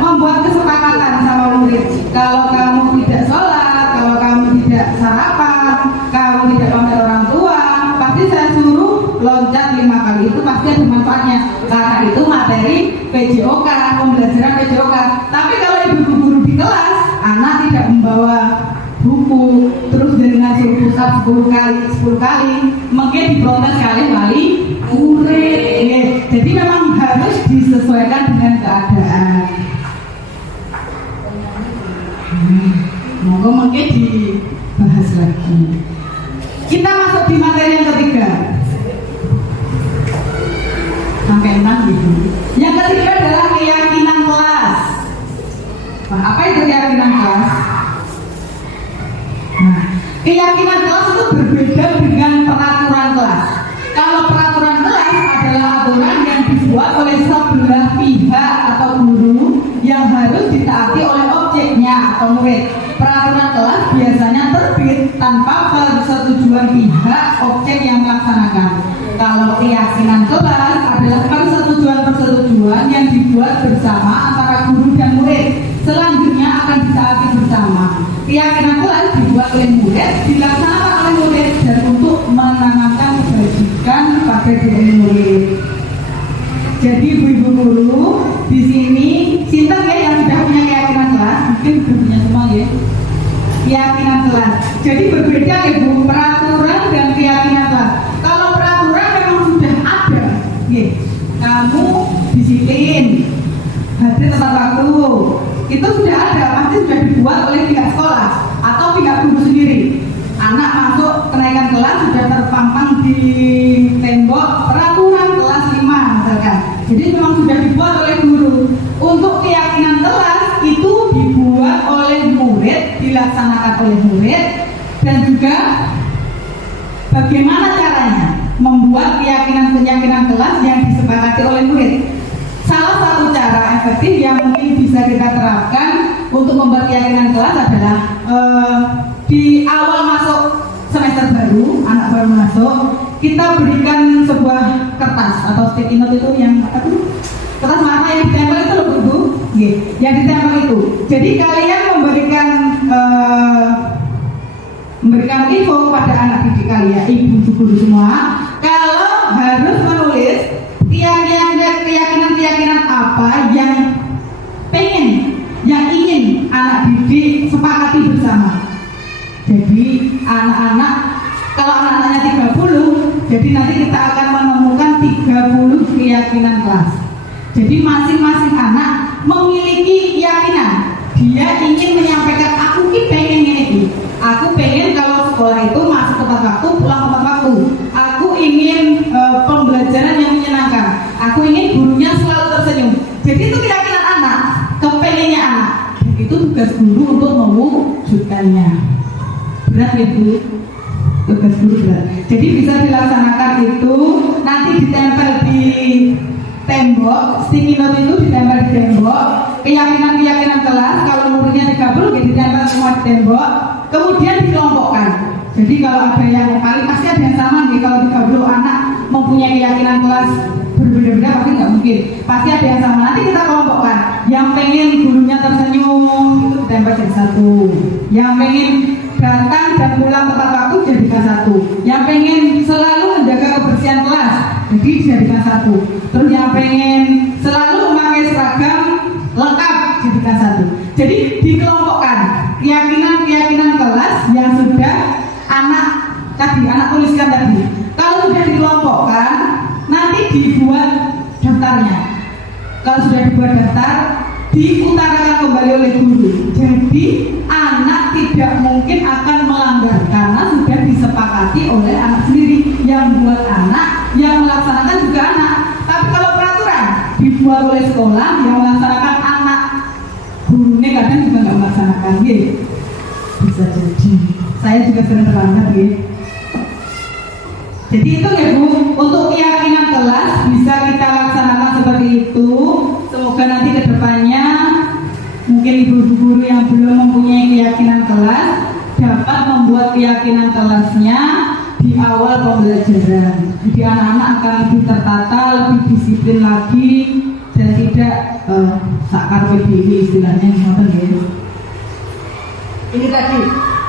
membuat kesepakatan sama murid. Kalau kamu tidak sholat, kalau kamu tidak sarapan, kamu tidak pamit orang tua, pasti saya suruh loncat 5 kali. Itu pasti ada manfaatnya. Karena itu materi PJOK, pembelajaran PJOK. Tapi kalau ibu guru di kelas, anak tidak membawa buku, terus dengan suruh pusat 10 kali, mungkin diprotes kali murid. Jadi memang harus disesuaikan dengan keadaan. Mungkin dibahas lagi. Kita masuk di materi yang ketiga. Sampai 6 gitu. Yang ketiga adalah keyakinan kelas. Nah, apa itu keyakinan kelas? Nah, keyakinan kelas itu berbeda dengan peraturan kelas. Kalau peraturan kelas adalah aturan yang dibuat oleh sebelah pihak atau guru yang harus ditaati oleh objeknya atau murid. Peraturan kelas biasanya terbit tanpa persetujuan pihak objek yang melaksanakan. Kalau keyakinan kelas adalah persetujuan yang dibuat bersama antara guru dan murid. Selanjutnya akan ditaati bersama. Keyakinan kelas dibuat oleh murid, dilaksanakan oleh murid dan untuk menanamkan kebajikan pada diri murid. Jadi ibu-ibu guru di sini, sinten ya yang sudah punya keyakinan kelas, mungkin sudah punya semua ya. Keyakinan kelas. Jadi berbeda ya Bu, peraturan dan keyakinan kelas. Kalau peraturan memang sudah ada, ya, kamu disiplin, hadir tepat waktu, itu sudah ada, pasti sudah dibuat oleh pihak sekolah atau pihak guru sendiri. Anak masuk kenaikan kelas sudah terpampang di tembok peraturan kelas 5 misalkan. Jadi memang sudah dibuat oleh guru. Untuk keyakinan kelas itu dibuat oleh murid, dilaksanakan oleh murid, dan juga bagaimana caranya membuat keyakinan kelas yang disepakati oleh murid. Salah satu cara efektif yang mungkin bisa kita terapkan untuk membuat keyakinan kelas adalah di awal masuk semester baru, anak baru masuk, kita berikan sebuah kertas atau sticky note itu yang apa tuh? Kertas warna yang ditempel itu loh Bu, yang ditempel itu. Jadi kalian memberikan info kepada anak didik kalian, ibu guru semua, kalau harus menulis keyakinan apa yang ingin anak didik sepakati bersama. Jadi kalau anak-anaknya 30, jadi nanti kita akan menemukan 30 keyakinan kelas. Jadi masing-masing anak memiliki keyakinan. Dia ingin menyampaikan, aku ini pengen ini. Aku pengen kalau sekolah itu masuk tepat waktu, pulang tepat waktu. Aku ingin pembelajaran yang menyenangkan. Aku ingin gurunya selalu tersenyum. Jadi itu keyakinan anak, kepengennya anak. Dan itu tugas guru untuk mewujudkannya. Berat ya Bu? Tugas guru berat. Jadi bisa dilaksanakan itu, nanti ditempel di tembok, sticky note itu ditempel di tembok. Keyakinan kelas, kalau muridnya 30 jadi ditempel semua di tembok. Kemudian dikelompokkan. Jadi kalau ada yang paling pasti ada yang sama nih. Kalau 30 anak mempunyai keyakinan kelas berbeda-beda pasti nggak mungkin. Pasti ada yang sama. Nanti kita kelompokkan. Yang pengen gurunya tersenyum itu ditempel jadi satu. Yang pengen datang dan pulang tepat waktu jadikan satu. Yang pengen selalu menjaga kebersihan kelas jadi dijadikan satu. Terus yang pengen selalu memakai seragam lengkap jadikan satu. Jadi dikelompokkan keyakinan kelas yang sudah anak tuliskan tadi. Kalau sudah dikelompokkan, nanti dibuat daftarnya. Kalau sudah dibuat daftar, diutarakan kembali oleh guru. Jadi anak tidak mungkin akan melanggar karena sudah disepakati oleh anak sendiri. Yang buat anak, yang melaksanakan juga anak. Tapi kalau peraturan dibuat oleh sekolah, yang melaksanakan anak, gurunya kadang juga nggak melaksanakan. Bisa jadi. Saya juga sering terlambat ya. Jadi itu ya Bu, untuk keyakinan kelas bisa kita laksanakan seperti itu. Semoga nanti ke depannya mungkin ibu-ibu guru yang belum mempunyai keyakinan kelas dapat membuat keyakinan kelasnya di awal pembelajaran. Jadi anak-anak akan lebih tertata, lebih disiplin lagi dan tidak sakar PDW istilahnya ya. Ini tadi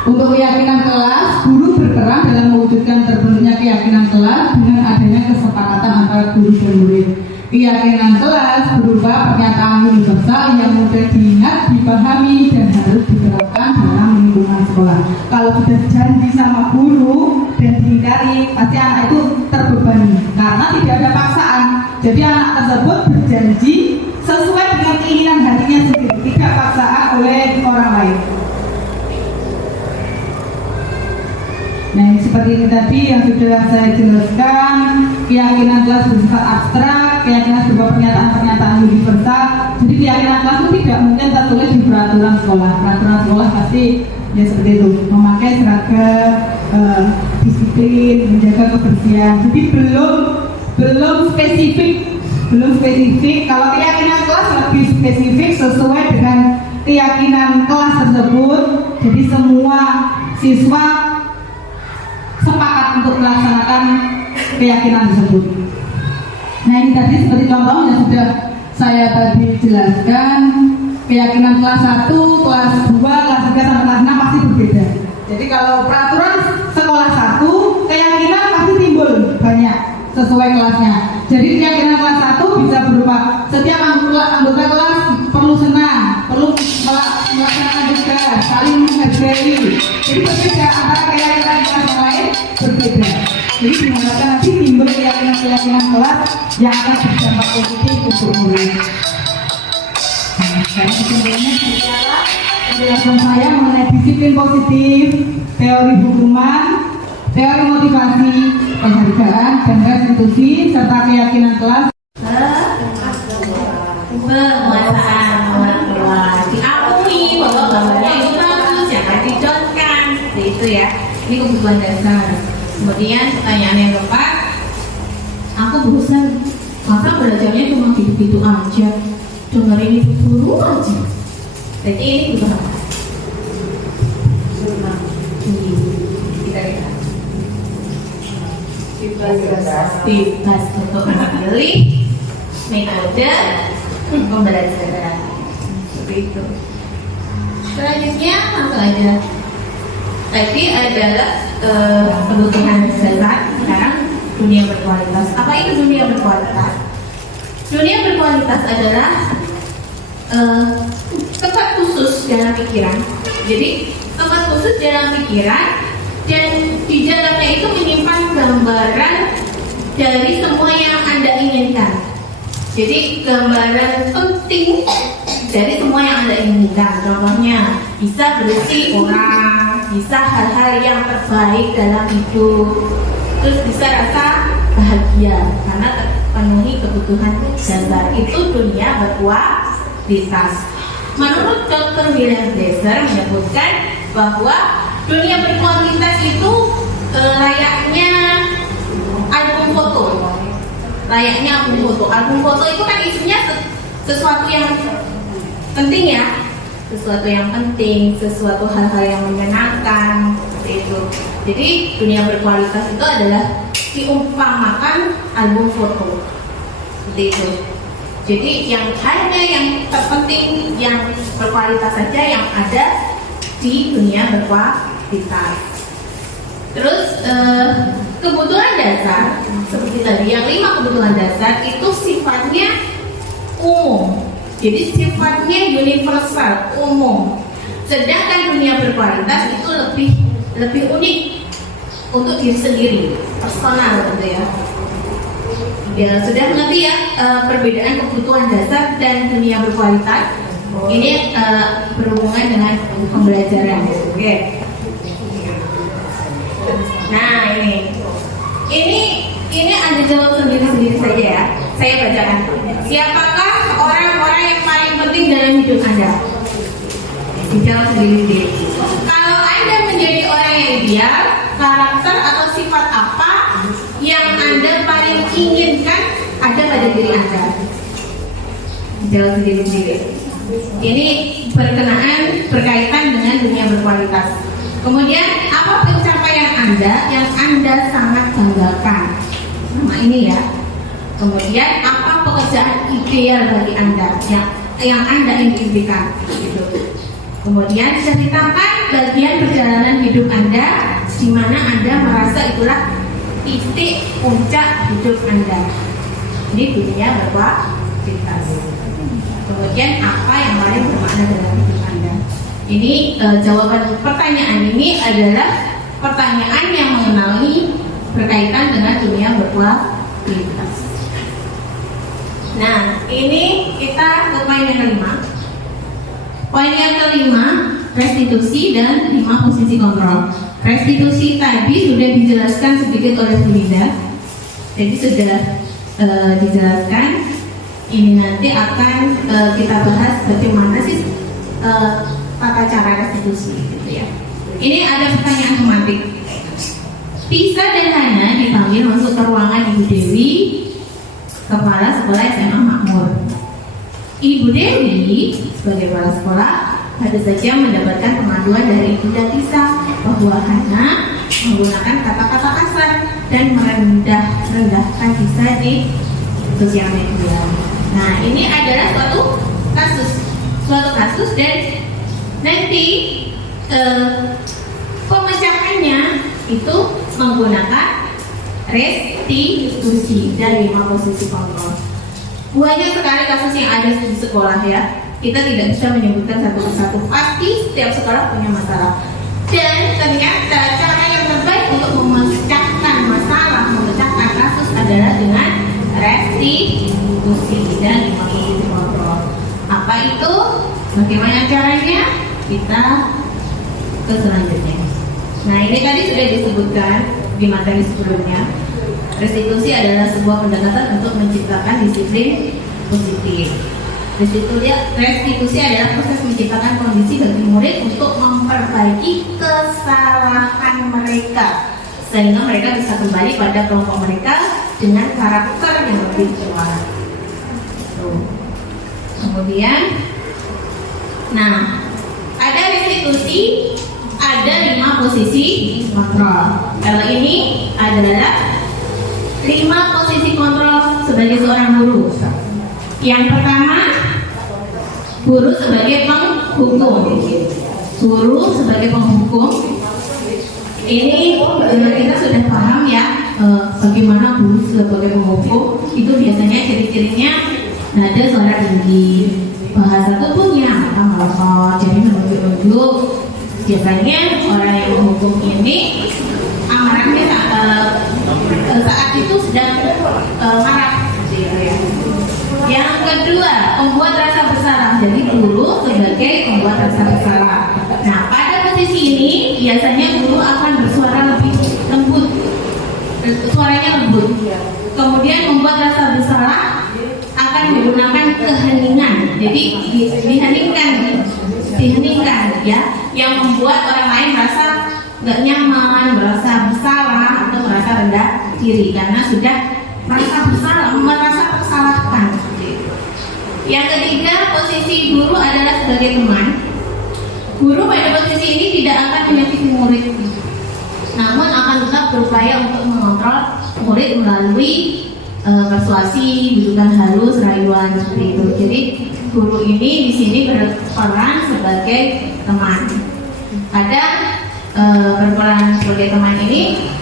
untuk keyakinan kelas, guru berperan dalam mewujudkan terbentuknya keyakinan kelas dengan adanya kesepakatan antara guru dan murid. Keyakinan kelas berupa pernyataan universal yang mudah diingat, dipahami, dan harus diterapkan dalam lingkungan sekolah. Kalau sudah janji sama guru dan dihindari, pasti anak itu terbebani karena tidak ada paksaan. Jadi anak tersebut berjanji sesuai dengan keinginan hatinya sendiri, tidak paksaan oleh orang lain. Nah, seperti ini tadi yang sudah saya jelaskan, keyakinan kelas bersifat abstrak, keyakinan berupa pernyataan-pernyataan universal. Jadi keyakinan kelas itu tidak mungkin tertulis di peraturan sekolah. Peraturan sekolah pasti ya seperti itu, memakai seragam, disiplin, menjaga kebersihan. Jadi belum spesifik. Kalau keyakinan kelas lebih spesifik sesuai dengan keyakinan kelas tersebut. Jadi semua siswa sepakat untuk melaksanakan keyakinan tersebut. Nah, ini tadi seperti contoh yang sudah saya tadi jelaskan. Keyakinan kelas 1, kelas 2, kelas 3 sampai kelas 6 pasti berbeda. Jadi kalau peraturan sekolah 1, keyakinan pasti timbul banyak sesuai kelasnya. Jadi keyakinan kelas 1 bisa berupa setiap anggota kelas perlu senang, perlu melaksanakan juga, saling menghargai. Jadi berbeda antara keyakinan kelas yang lain berbeda. Jadi diharapkan nanti timbul keyakinan kelas yang akan berdampak positif untuk murid. Saya kesimpulannya bicara penjelasan saya mengenai disiplin positif, teori hukuman, teori motivasi, penghargaan dan restitusi serta keyakinan kelas. Penguasaan kelas diakui bahwa gambarnya itu bagus, jangan dicontohkan seperti itu ya. Ini kebutuhan dasar. Kemudian pertanyaan yang keempat, aku bosan, masa belajarnya cuma gitu-gitu aja, dengerin itu guru aja. Jadi ini butuh apa? Kita lihat. Bebas untuk memilih metode pembelajaran seperti itu. Selanjutnya langsung aja. Tadi adalah kebutuhan dasar. Sekarang dunia berkualitas. Apa itu dunia berkualitas? Dunia berkualitas adalah tempat khusus dalam pikiran. Jadi tempat khusus dalam pikiran dan di dalamnya itu menyimpan gambaran dari semua yang Anda inginkan. Jadi gambaran penting dari semua yang Anda inginkan. Contohnya bisa berisi orang, bisa hal-hal yang terbaik dalam hidup, terus bisa rasa bahagia karena terpenuhi kebutuhan dasar. Itu dunia berkualitas. Menurut Dr. William Glasser menyebutkan bahwa dunia berkualitas itu layaknya album foto. Layaknya album foto. Album foto itu kan isinya sesuatu yang penting ya, sesuatu yang penting, sesuatu hal-hal yang menyenangkan, seperti itu. Jadi dunia berkualitas itu adalah diumpamakan album foto, seperti itu. Jadi yang hanya yang terpenting, yang berkualitas saja yang ada di dunia berkualitas. Terus kebutuhan dasar seperti tadi, yang 5 kebutuhan dasar itu sifatnya umum. Jadi sifatnya universal, umum. Sedangkan dunia berkualitas itu lebih unik untuk diri sendiri, personal gitu ya. Ya sudah mengerti ya perbedaan kebutuhan dasar dan dunia berkualitas. Ini berhubungan dengan pembelajaran. Oke. Nah ini Anda jawab sendiri saja ya. Saya bacakan. Siapakah orang-orang yang paling penting dalam hidup Anda? Dijawab sendiri. Kalau Anda menjadi orang yang ideal, karakter atau sifat apa yang Anda paling inginkan ada pada diri Anda? Dijawab sendiri. Ini berkaitan dengan dunia berkualitas. Kemudian apa pencapaian Anda yang Anda sangat banggakan? Nah ini ya. Kemudian apa pekerjaan ideal bagi Anda yang Anda impikan? Gitu. Kemudian ceritakan bagian perjalanan hidup Anda di mana Anda merasa itulah titik puncak hidup Anda. Ini dunia berkualitas. Kemudian apa yang paling bermakna dalam hidup Anda? Ini jawaban pertanyaan ini adalah pertanyaan yang mengenai berkaitan dengan dunia berkualitas. Nah, ini kita ke poin yang kelima. Poin yang kelima, restitusi dan 5 posisi kontrol. Restitusi tadi sudah dijelaskan sedikit oleh Bu Linda. Jadi sudah dijelaskan. Ini nanti akan kita bahas bagaimana sih tata cara restitusi gitu ya. Ini ada pertanyaan tematik. Pisa dan Hana dipanggil masuk ke ruangan Ibu Dewi, kepala sekolah SMA Makmur. Ibu Dewi sebagai kepala sekolah ada saja mendapatkan pengaduan dari Ibu Pisa bahwa Hana menggunakan kata-kata kasar dan merendahkan Pisa di sosial media. Nah, ini adalah suatu kasus dan nanti pemecahannya itu menggunakan restitusi dan 5 posisi kontrol. Banyak sekali kasus yang ada di sekolah ya. Kita tidak bisa menyebutkan satu persatu. Pasti setiap sekolah punya masalah. Dan ternyata cara yang terbaik untuk memecahkan masalah, memecahkan kasus adalah dengan restitusi dan 5 posisi kontrol. Apa itu? Bagaimana caranya? Kita ke selanjutnya. Nah, ini tadi sudah disebutkan di materi sebelumnya. Restitusi adalah sebuah pendekatan untuk menciptakan disiplin positif. Restitusi adalah proses menciptakan kondisi bagi murid untuk memperbaiki kesalahan mereka sehingga mereka bisa kembali pada kelompok mereka dengan karakter yang lebih kuat. Kemudian, nah, ada restitusi, ada 5 posisi kontrol. Kalau ini adalah 5 posisi kontrol sebagai seorang guru. Yang pertama, guru sebagai penghukum. Guru sebagai penghukum. Ini kita sudah paham ya bagaimana guru sebagai penghukum. Itu biasanya ciri-cirinya nada suara tinggi, bahasa tubuhnya melotot, jadi menunjuk-nunjuk. Biasanya orang yang menghukum ini amarahnya saat itu sedang marah. Yang kedua, membuat rasa bersalah. Jadi guru sebagai pembuat rasa bersalah. Nah, pada posisi ini biasanya guru akan bersuara lebih lembut, suaranya lembut. Kemudian membuat rasa bersalah akan menggunakan keheningan. Jadi diheningkan ya, yang membuat orang lain merasa nggak nyaman, merasa bersalah atau merasa rendah diri karena sudah merasa tersalahkan. Yang ketiga, posisi guru adalah sebagai teman. Guru pada posisi ini tidak akan menyakiti murid, namun akan tetap berupaya untuk mengontrol murid melalui persuasi, bujukan halus, rayuan seperti itu. Jadi guru ini di sini berperan sebagai teman. Kadang berperan sebagai teman ini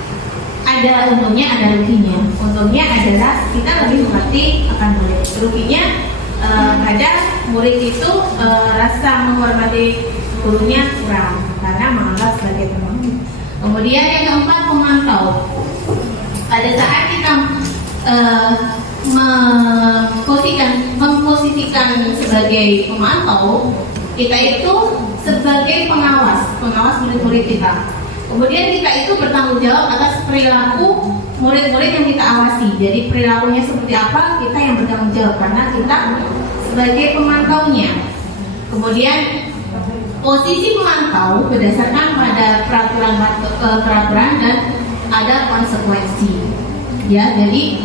ada untungnya, ada ruginya. Untungnya adalah kita lebih mengerti akan murid. Ruginya kadang murid itu rasa menghormati gurunya kurang karena menganggap sebagai teman. Kemudian yang keempat, pemantau. Pada saat kita memposisikan sebagai pemantau, kita itu sebagai pengawas murid-murid kita. Kemudian kita itu bertanggung jawab atas perilaku murid-murid yang kita awasi. Jadi perilakunya seperti apa, kita yang bertanggung jawab karena kita sebagai pemantaunya. Kemudian posisi pemantau berdasarkan pada peraturan dan ada konsekuensi. Ya, jadi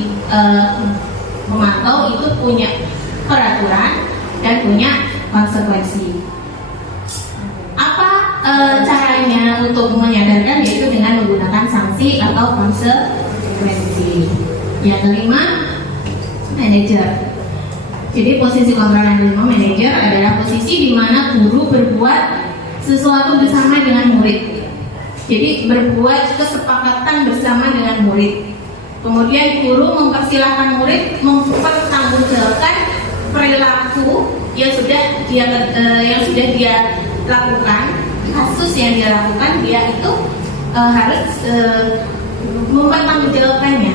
pemantau itu punya peraturan dan punya konsekuensi. Apa caranya untuk menyadarkan, yaitu dengan menggunakan sanksi atau konsekuensi. Yang kelima, manajer. Jadi posisi kontrol yang kelima, manajer, adalah posisi di mana guru berbuat sesuatu bersama dengan murid. Jadi berbuat kesepakatan bersama dengan murid. Kemudian guru mempersilahkan murid mempertanggungjawabkan perilaku yang sudah dia lakukan, kasus yang dia lakukan, dia itu harus mempertanggungjawabkannya,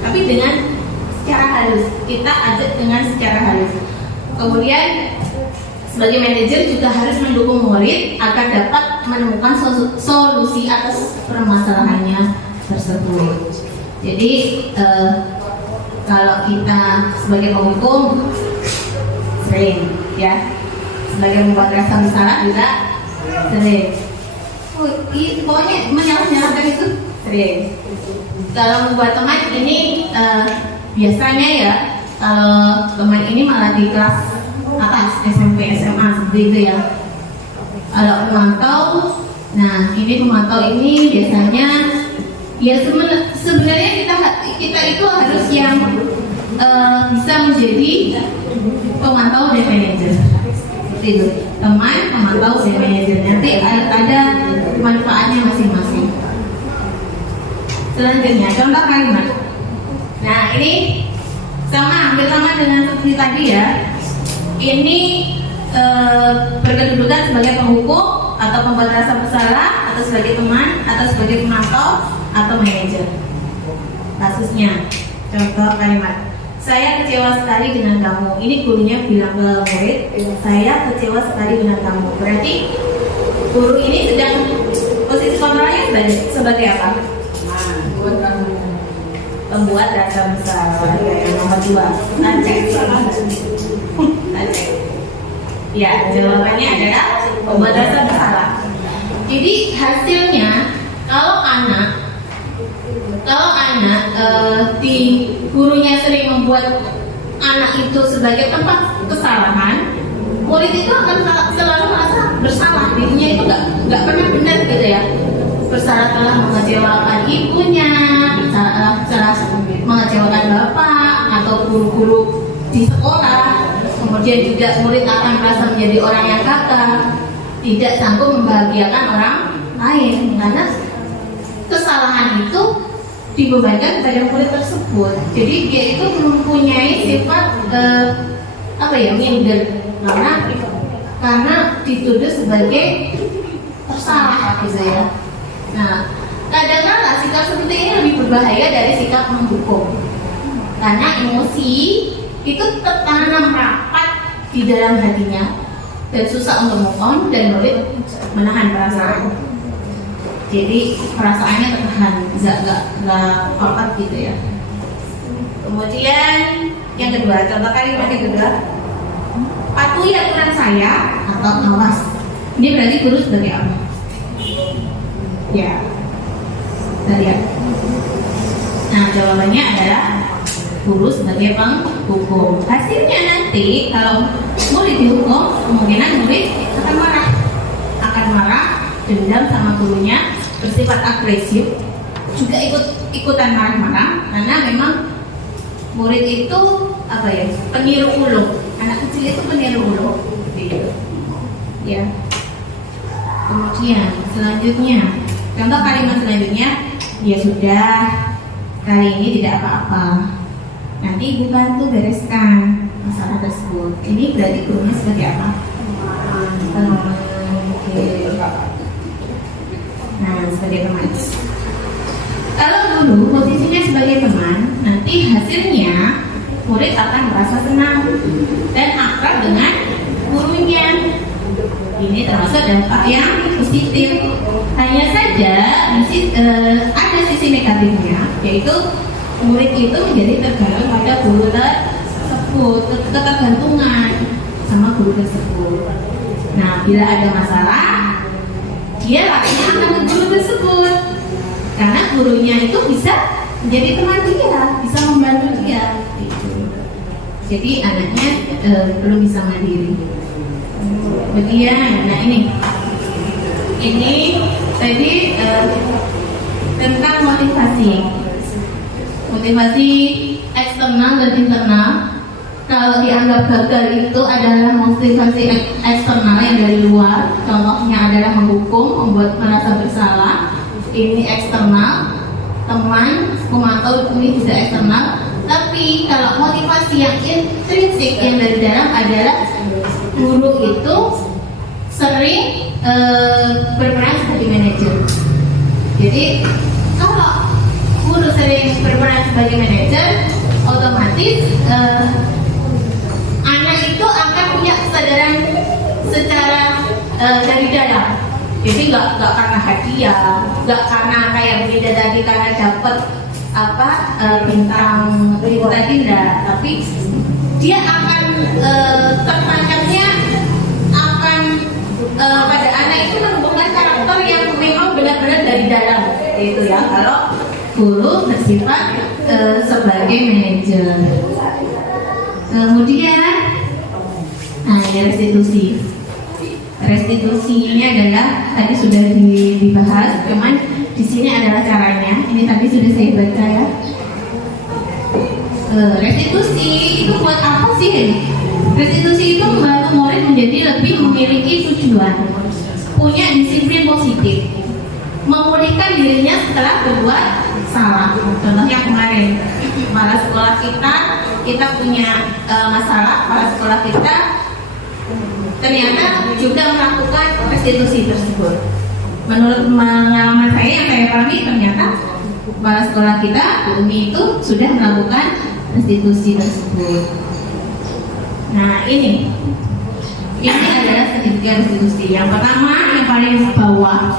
tapi dengan secara halus. Kita ajak dengan secara halus. Kemudian sebagai manajer juga harus mendukung murid agar dapat menemukan solusi atas permasalahannya tersebut. Jadi kalau kita sebagai penghukum sering ya, sebagai membuat rasa bersalah juga sering. Pokoknya menyalah-nyalahkan itu sering. Kalau membuat teman ini biasanya ya, kalau teman ini malah di kelas atas, SMP, SMA seperti itu ya. Kalau pemantau, nah ini pemantau ini biasanya ya sebenarnya kita itu harus yang bisa menjadi pemantau dan manajer. Seperti itu, teman, pemantau dan manajer. Nanti ada manfaatnya masing-masing. Selanjutnya, contoh kalimat. Nah ini hampir sama dengan seperti tadi ya. Ini berkedudukan sebagai penghukum atau pembuat rasa bersalah, atau sebagai teman, atau sebagai pemantau atau manajer. Kasusnya, contoh kalimat. Saya kecewa sekali dengan kamu. Ini gurunya bilang ke murid, saya kecewa sekali dengan kamu. Berarti guru ini sedang posisi kontrolnya sebagai apa? Pembuat rasa bersalah. Yang nomor 2, Aceh. Ya, jawabannya adalah pembuat rasa bersalah. Jadi hasilnya kalau anak di gurunya sering membuat anak itu sebagai tempat kesalahan, murid itu akan selalu merasa bersalah. Dirinya itu nggak pernah benar gitu ya. Bersalah telah mengecewakan ibunya, salah mengecewakan bapak atau guru-guru di sekolah. Kemudian juga murid akan merasa menjadi orang yang gagal, tidak sanggup membahagiakan orang lain karena kesalahan itu dibebankan kepada murid tersebut. Jadi dia itu mempunyai sifat minder karena dituduh sebagai tersalah gitu ya. Nah, kadang-kadang sikap seperti ini lebih berbahaya dari sikap menghukum, karena emosi itu tertanam rapat di di dalam hatinya dan susah untuk move on, dan murid menahan perasaan. Jadi perasaannya tertahan, nggak kotor gitu ya. Kemudian yang kedua, contoh kalimat yang kedua, patuhi aturan saya atau awas. Ini berarti guru sebagai apa? Ya, kita lihat. Nah, jawabannya adalah guru sebagai penghukum. Hasilnya nanti kalau murid dihukum, kemungkinan murid akan marah, dendam sama gurunya, bersifat agresif, juga ikutan marah-marah, karena memang murid itu apa ya, peniru ulung. Anak kecil itu peniru ulung, gitu. Ya. Kemudian selanjutnya, contoh kalimat selanjutnya, ya sudah, kali ini tidak apa-apa, nanti ibu bantu bereskan masalah tersebut. Ini berarti gurunya sebagai apa? Oke. Nah, sebagai teman. Kalau guru posisinya sebagai teman, nanti hasilnya murid akan merasa senang dan akrab dengan gurunya. Ini termasuk dampak yang positif. Hanya saja ada sisi negatifnya, yaitu murid itu menjadi tergantung pada guru tersebut, ketergantungan sama guru tersebut. Nah, bila ada masalah, dia larinya akan ke guru tersebut, karena gurunya itu bisa menjadi teman dia, bisa membantu dia. Jadi anaknya belum bisa mandiri. Kemudian, nah ini tadi tentang motivasi eksternal dan internal. Kalau dianggap gagal itu adalah motivasi eksternal yang dari luar, contohnya adalah menghukum, membuat merasa bersalah. Ini eksternal, teman memantau, ini juga eksternal. Tapi kalau motivasi yang intrinsik yang dari dalam adalah guru itu sering berperan sebagai manajer. Jadi kalau guru sering berperan sebagai manajer, otomatis anak itu akan punya kesadaran secara dari dalam. Jadi nggak karena hadiah, nggak karena kayak beda tadi karena dapat bintang tidak, tapi dia akan tertancapnya akan pada anak itu menumbuhkan karakter yang memang benar-benar dari dalam, itu ya. Kalau guru bersifat sebagai manajer. Kemudian, nah ini restitusi ini adalah tadi sudah dibahas, cuman di sini adalah caranya. Ini tadi sudah saya baca ya. Restitusi itu buat apa sih? Restitusi itu membantu murid menjadi lebih memiliki tujuan, punya disiplin positif, memulihkan dirinya setelah berbuat salah. Contohnya kemarin, kepala sekolah kita punya masalah, kepala sekolah kita ternyata juga melakukan restitusi tersebut. Menurut pengalaman saya yang saya pahami, ternyata kepala sekolah kita, Bu Umi, itu sudah melakukan restitusi tersebut. Nah, ini adalah sertifikat restitusi. Yang pertama, yang paling bawah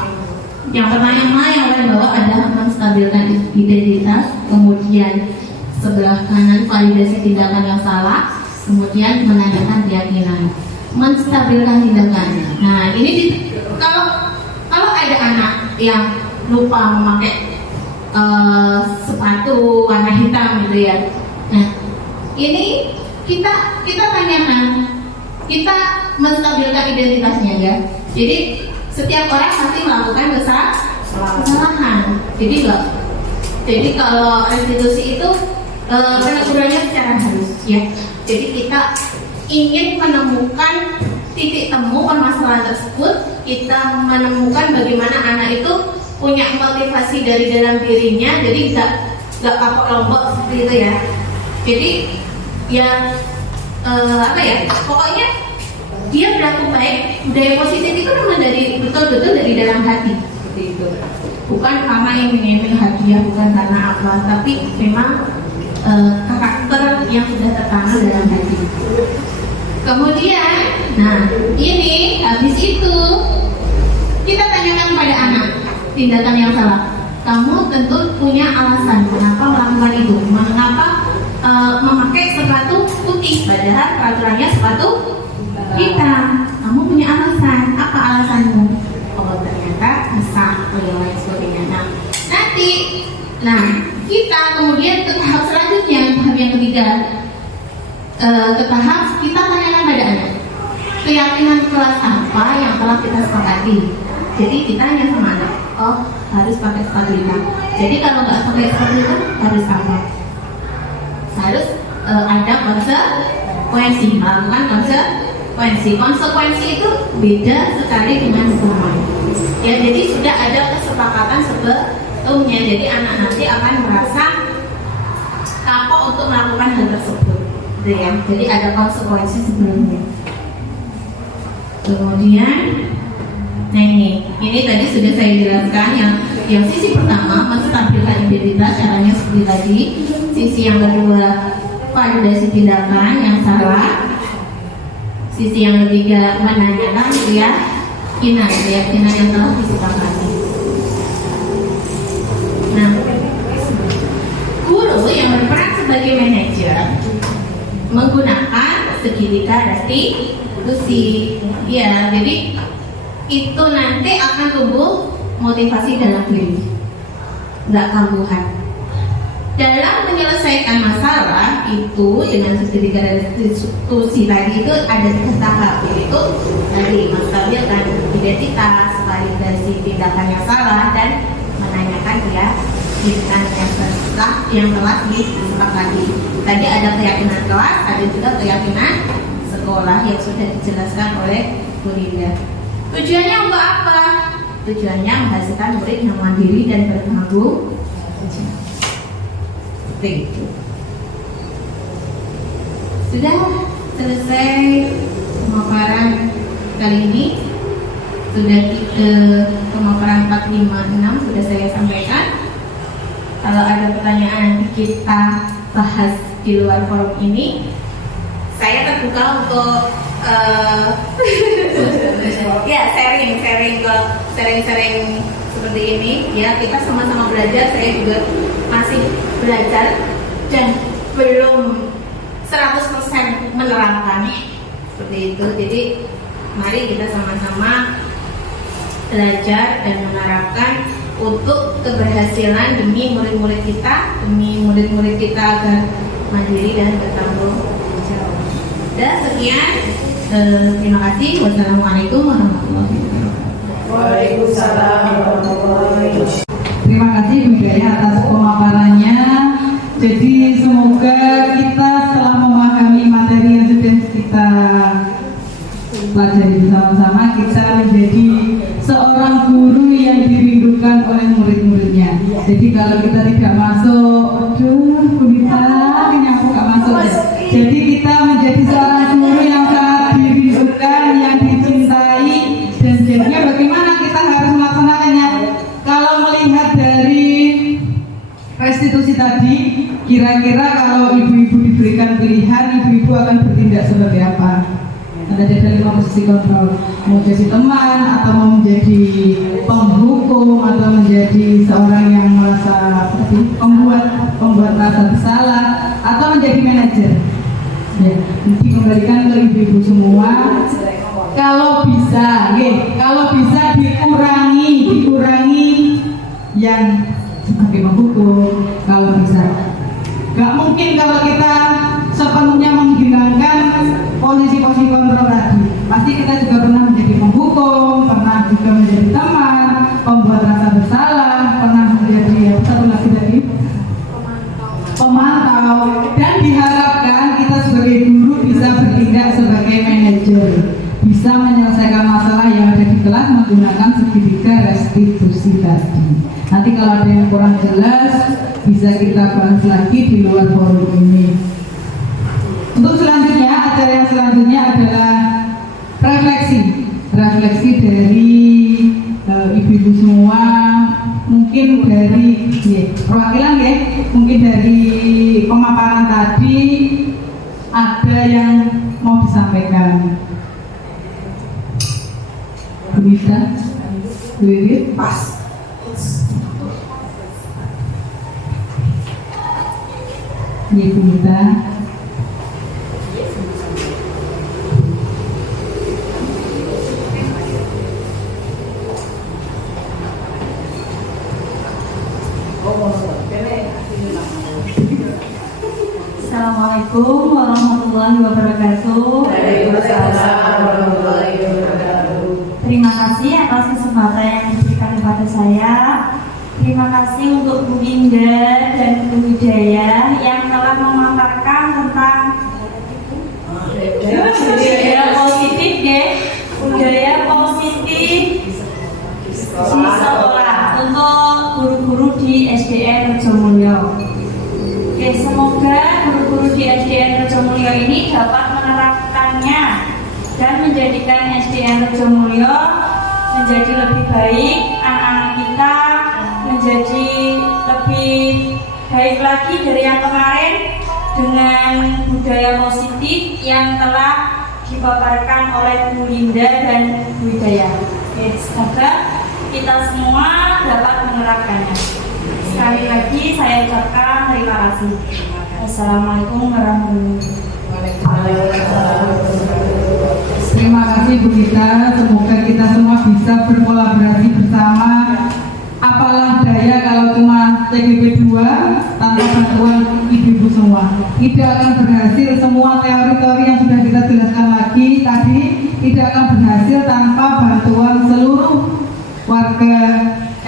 adalah menstabilkan identitas, kemudian sebelah kanan validasi tindakan yang salah, kemudian menanyakan keyakinan, menstabilkan tindakan. Nah, ini kalau ada anak yang lupa memakai sepatu warna hitam gitu ya. Nah, ini kita tanyakan, kita menstabilkan identitasnya ya. Jadi setiap orang pasti melakukan kesalahan. Jadi kalau restitusi itu penegurannya secara halus ya. Jadi kita ingin menemukan titik temu permasalahan tersebut, kita menemukan bagaimana anak itu punya motivasi dari dalam dirinya, jadi nggak kapok lompok seperti itu ya. Jadi yang pokoknya dia berlaku baik, budaya positif itu memang dari betul-betul dari dalam hati seperti itu. Bukan karena ingin hadiah, bukan karena apa, tapi memang karakter yang sudah tertanam dalam hati. Kemudian, nah ini habis itu kita tanyakan pada anak tindakan yang salah. Kamu tentu punya alasan kenapa melakukan itu. Mengapa memakai sepatu putih padahal peraturannya sepatu hitam? Kamu punya alasan. Apa alasanmu? Oh ternyata kesah dan lain sebagainya. Nah nanti, kita kemudian ke tahap selanjutnya, tahap yang ketiga. Ke tahap kita tanyakan pada anak keyakinan kelas apa yang telah kita sepakati. Jadi kita tanya sama anak, oh harus pakai sepatu hitam. Jadi kalau nggak pakai sepatu hitam harus apa? Harus ada konsekuensi, melakukan konsekuensi. Konsekuensi itu beda sekali dengan hukuman. Ya jadi sudah ada kesepakatan sebelumnya. Jadi anak nanti akan merasa kapok untuk melakukan hal tersebut. Ya, jadi ada konsekuensi sebelumnya. Kemudian, nah ini tadi sudah saya jelaskan yang sisi pertama menstabilkan identitas, caranya seperti tadi. Sisi yang kedua validasi tindakan yang salah. Sisi yang ketiga menanyakan keyakinan yang telah disepakati. Nah, guru yang berperan sebagai manajer menggunakan segitiga restitusi. Ya, jadi itu nanti akan tumbuh motivasi dalam diri, nggak kambuhan. Dalam menyelesaikan masalah itu dengan segitiga restitusi tadi itu ada 3 tahap, yaitu tadi menstabilkan identitas, validasi tindakan yang salah, dan menanyakan yang telah disepakati. Tadi ada keyakinan kelas, ada juga keyakinan sekolah yang sudah dijelaskan oleh Bu Linda. Tujuannya untuk apa? Tujuannya menghasilkan murid yang mandiri dan bertanggung jawab. Seperti itu. Sudah selesai pemaparan kali ini. Sudah ke pemaparan 4, 5, 6 sudah saya sampaikan. Kalau ada pertanyaan nanti kita bahas di luar forum ini. Saya terbuka untuk ya sharing seperti ini. Ya kita sama-sama belajar. Saya juga masih belajar dan belum 100% menerapkan seperti itu. Jadi mari kita sama-sama belajar dan menerapkan untuk keberhasilan demi murid-murid kita agar mandiri dan bertanggung jawab. Dan sekian, terima kasih. Wassalamualaikum warahmatullahi wabarakatuh. Waalaikumsalam warahmatullahi wabarakatuh. Terima kasih Bu Hidayah atas pemaparannya. Jadi semoga kita setelah memahami materi yang sudah kita pelajari bersama-sama, kita menjadi seorang guru yang dirindukan oleh murid-muridnya. Jadi kalau kita tidak masuk, aduh Bu Nita, ini aku gak masuk ya. Jadi kita menjadi seorang guru yang sangat dirindukan, yang dicintai, dan jadinya bagaimana kita harus melaksanakannya. Kalau melihat dari restitusi tadi, kira-kira kalau ibu-ibu diberikan pilihan, ibu-ibu akan bertindak seperti apa? Ada 5 posisi kontrol, mau jadi teman atau mau menjadi penghukum atau menjadi seorang yang merasa pembuat rasa bersalah atau menjadi manajer. Ya, dikembalikan ke ibu-ibu semua. Kalau bisa dikurangi yang sebagai penghukum kalau bisa. Gak mungkin kalau kita sepenuhnya menghilangkan posisi-posisi kontrol tadi. Pasti kita juga pernah menjadi penghukum, pernah juga menjadi teman, pembuat rasa bersalah, pernah menjadi pemantau, dan diharapkan kita sebagai guru bisa bertindak sebagai manajer, bisa menyelesaikan masalah yang ada di kelas menggunakan segitiga restitusi tadi. Nanti kalau ada yang kurang jelas bisa kita bahas lagi di luar forum ini. Untuk selanjutnya, acara yang selanjutnya adalah refleksi dari ibu-ibu semua, mungkin dari perwakilan ya, mungkin dari pemaparan tadi ada yang mau disampaikan. Wiwit. Pas. Ibu Mita. Assalamualaikum warahmatullahi wabarakatuh. Waalaikumsalam warahmatullahi wabarakatuh. Terima kasih atas kesempatan yang diberikan kepada saya. Terima kasih untuk Bu Indah dan Bu Hidayah yang telah memaparkan tentang budaya positif ya, budaya positif di sekolah untuk guru-guru di SDN Rejomulyo. Oke, semoga guru-guru di SDN Rejomulyo ini dapat menerapkannya dan menjadikan SDN Rejomulyo menjadi lebih baik, anak-anak kita menjadi lebih baik lagi dari yang kemarin dengan budaya positif yang telah dipaparkan oleh Bu Linda dan Bu Hidayah. Oke, semoga kita semua dapat menerapkannya. Sekali lagi saya ucapkan terima kasih. Assalamualaikum warahmatullahi wabarakatuh. Terima kasih Bu Gita. Semoga kita semua bisa berkolaborasi bersama. Apalah daya kalau cuma TGP 2 tanpa bantuan ibu-ibu semua. Tidak akan berhasil semua teori-teori yang sudah kita jelaskan lagi tadi, tidak akan berhasil tanpa bantuan seluruh warga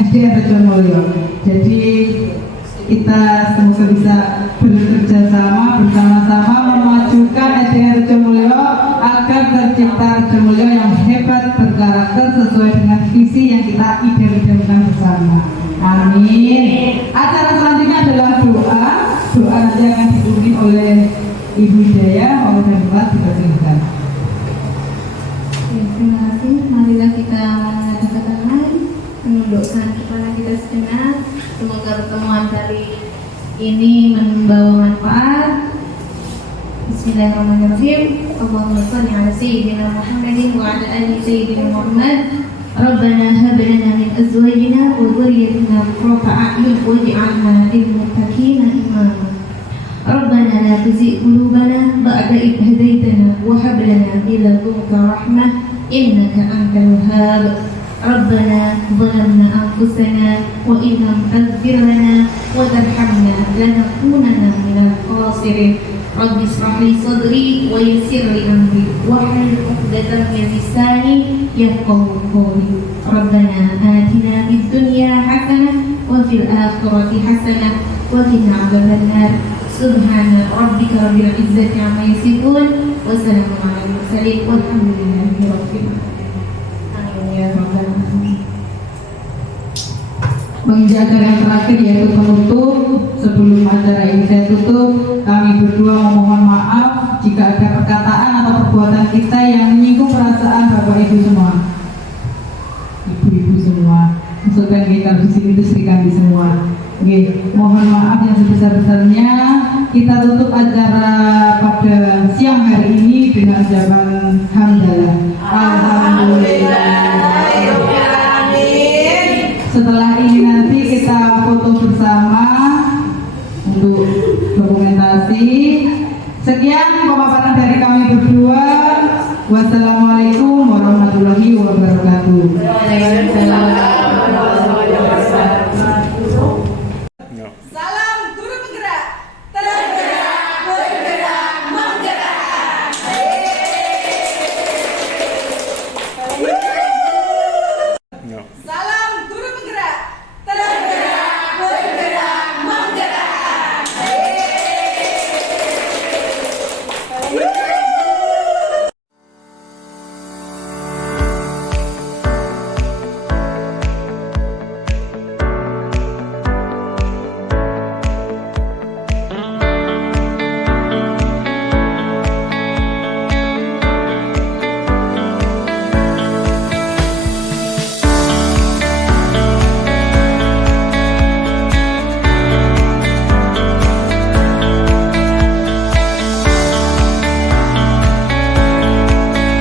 SDN Rejomulyo. Jadi kita semoga bisa bekerja sama bersama-sama memajukan SDN Rejomulyo agar tercipta Rejomulyo yang hebat, berkarakter sesuai dengan visi yang kita idam-idamkan bersama. Amin. Acara selanjutnya adalah doa. Doa nanti akan dipimpin oleh Ibu Hidayah. Oleh dan doa dipersilakan. Terima kasih. Marilah kita mengadakan tangan, menundukkan kepala kita sejenak. Semoga pertemuan kali ini membawa manfaat. Bismillahirrahmanirrahim. Allahumma shalli ala sayyidina Muhammadin wa ala ali sayyidina Muhammad. Rabbana hab lana min azwajina wa dhurriyyatina qurrata a'yun waj'alna lil muttaqina imama. Rabbana la tuzigh qulubana ba'da idh hadaytana wa hab lana min ladunka rahmah innaka antal wahhab. ربنا ظلمنا أنفسنا وإن لم تغفر لنا وترحمنا لنكونن من الخاسرين رب اشرح لي صدري ويسر لي أمري واحلل عقدة من لساني يفقهوا قولي ربنا آتنا في الدنيا حسنة وفي الآخرة حسنة وقنا عذاب النار سبحان ربك رب العزة عما يصفون وسلام على المرسلين والحمد لله رب العالمين. Menginjak acara yang terakhir yaitu penutup. Sebelum acara ini saya tutup, kami berdua memohon maaf jika ada perkataan atau perbuatan kita yang menyinggung perasaan Bapak Ibu semua, Ibu-ibu semua, maksudnya kalau di sini itu Sri Kandi semua. Mohon maaf yang sebesar-besarnya. Kita tutup acara pada siang hari ini dengan ucapan hamdalah. Alhamdulillah. Setelah ini nanti kita foto bersama untuk dokumentasi. Sekian pemaparan dari kami berdua. Wassalamualaikum.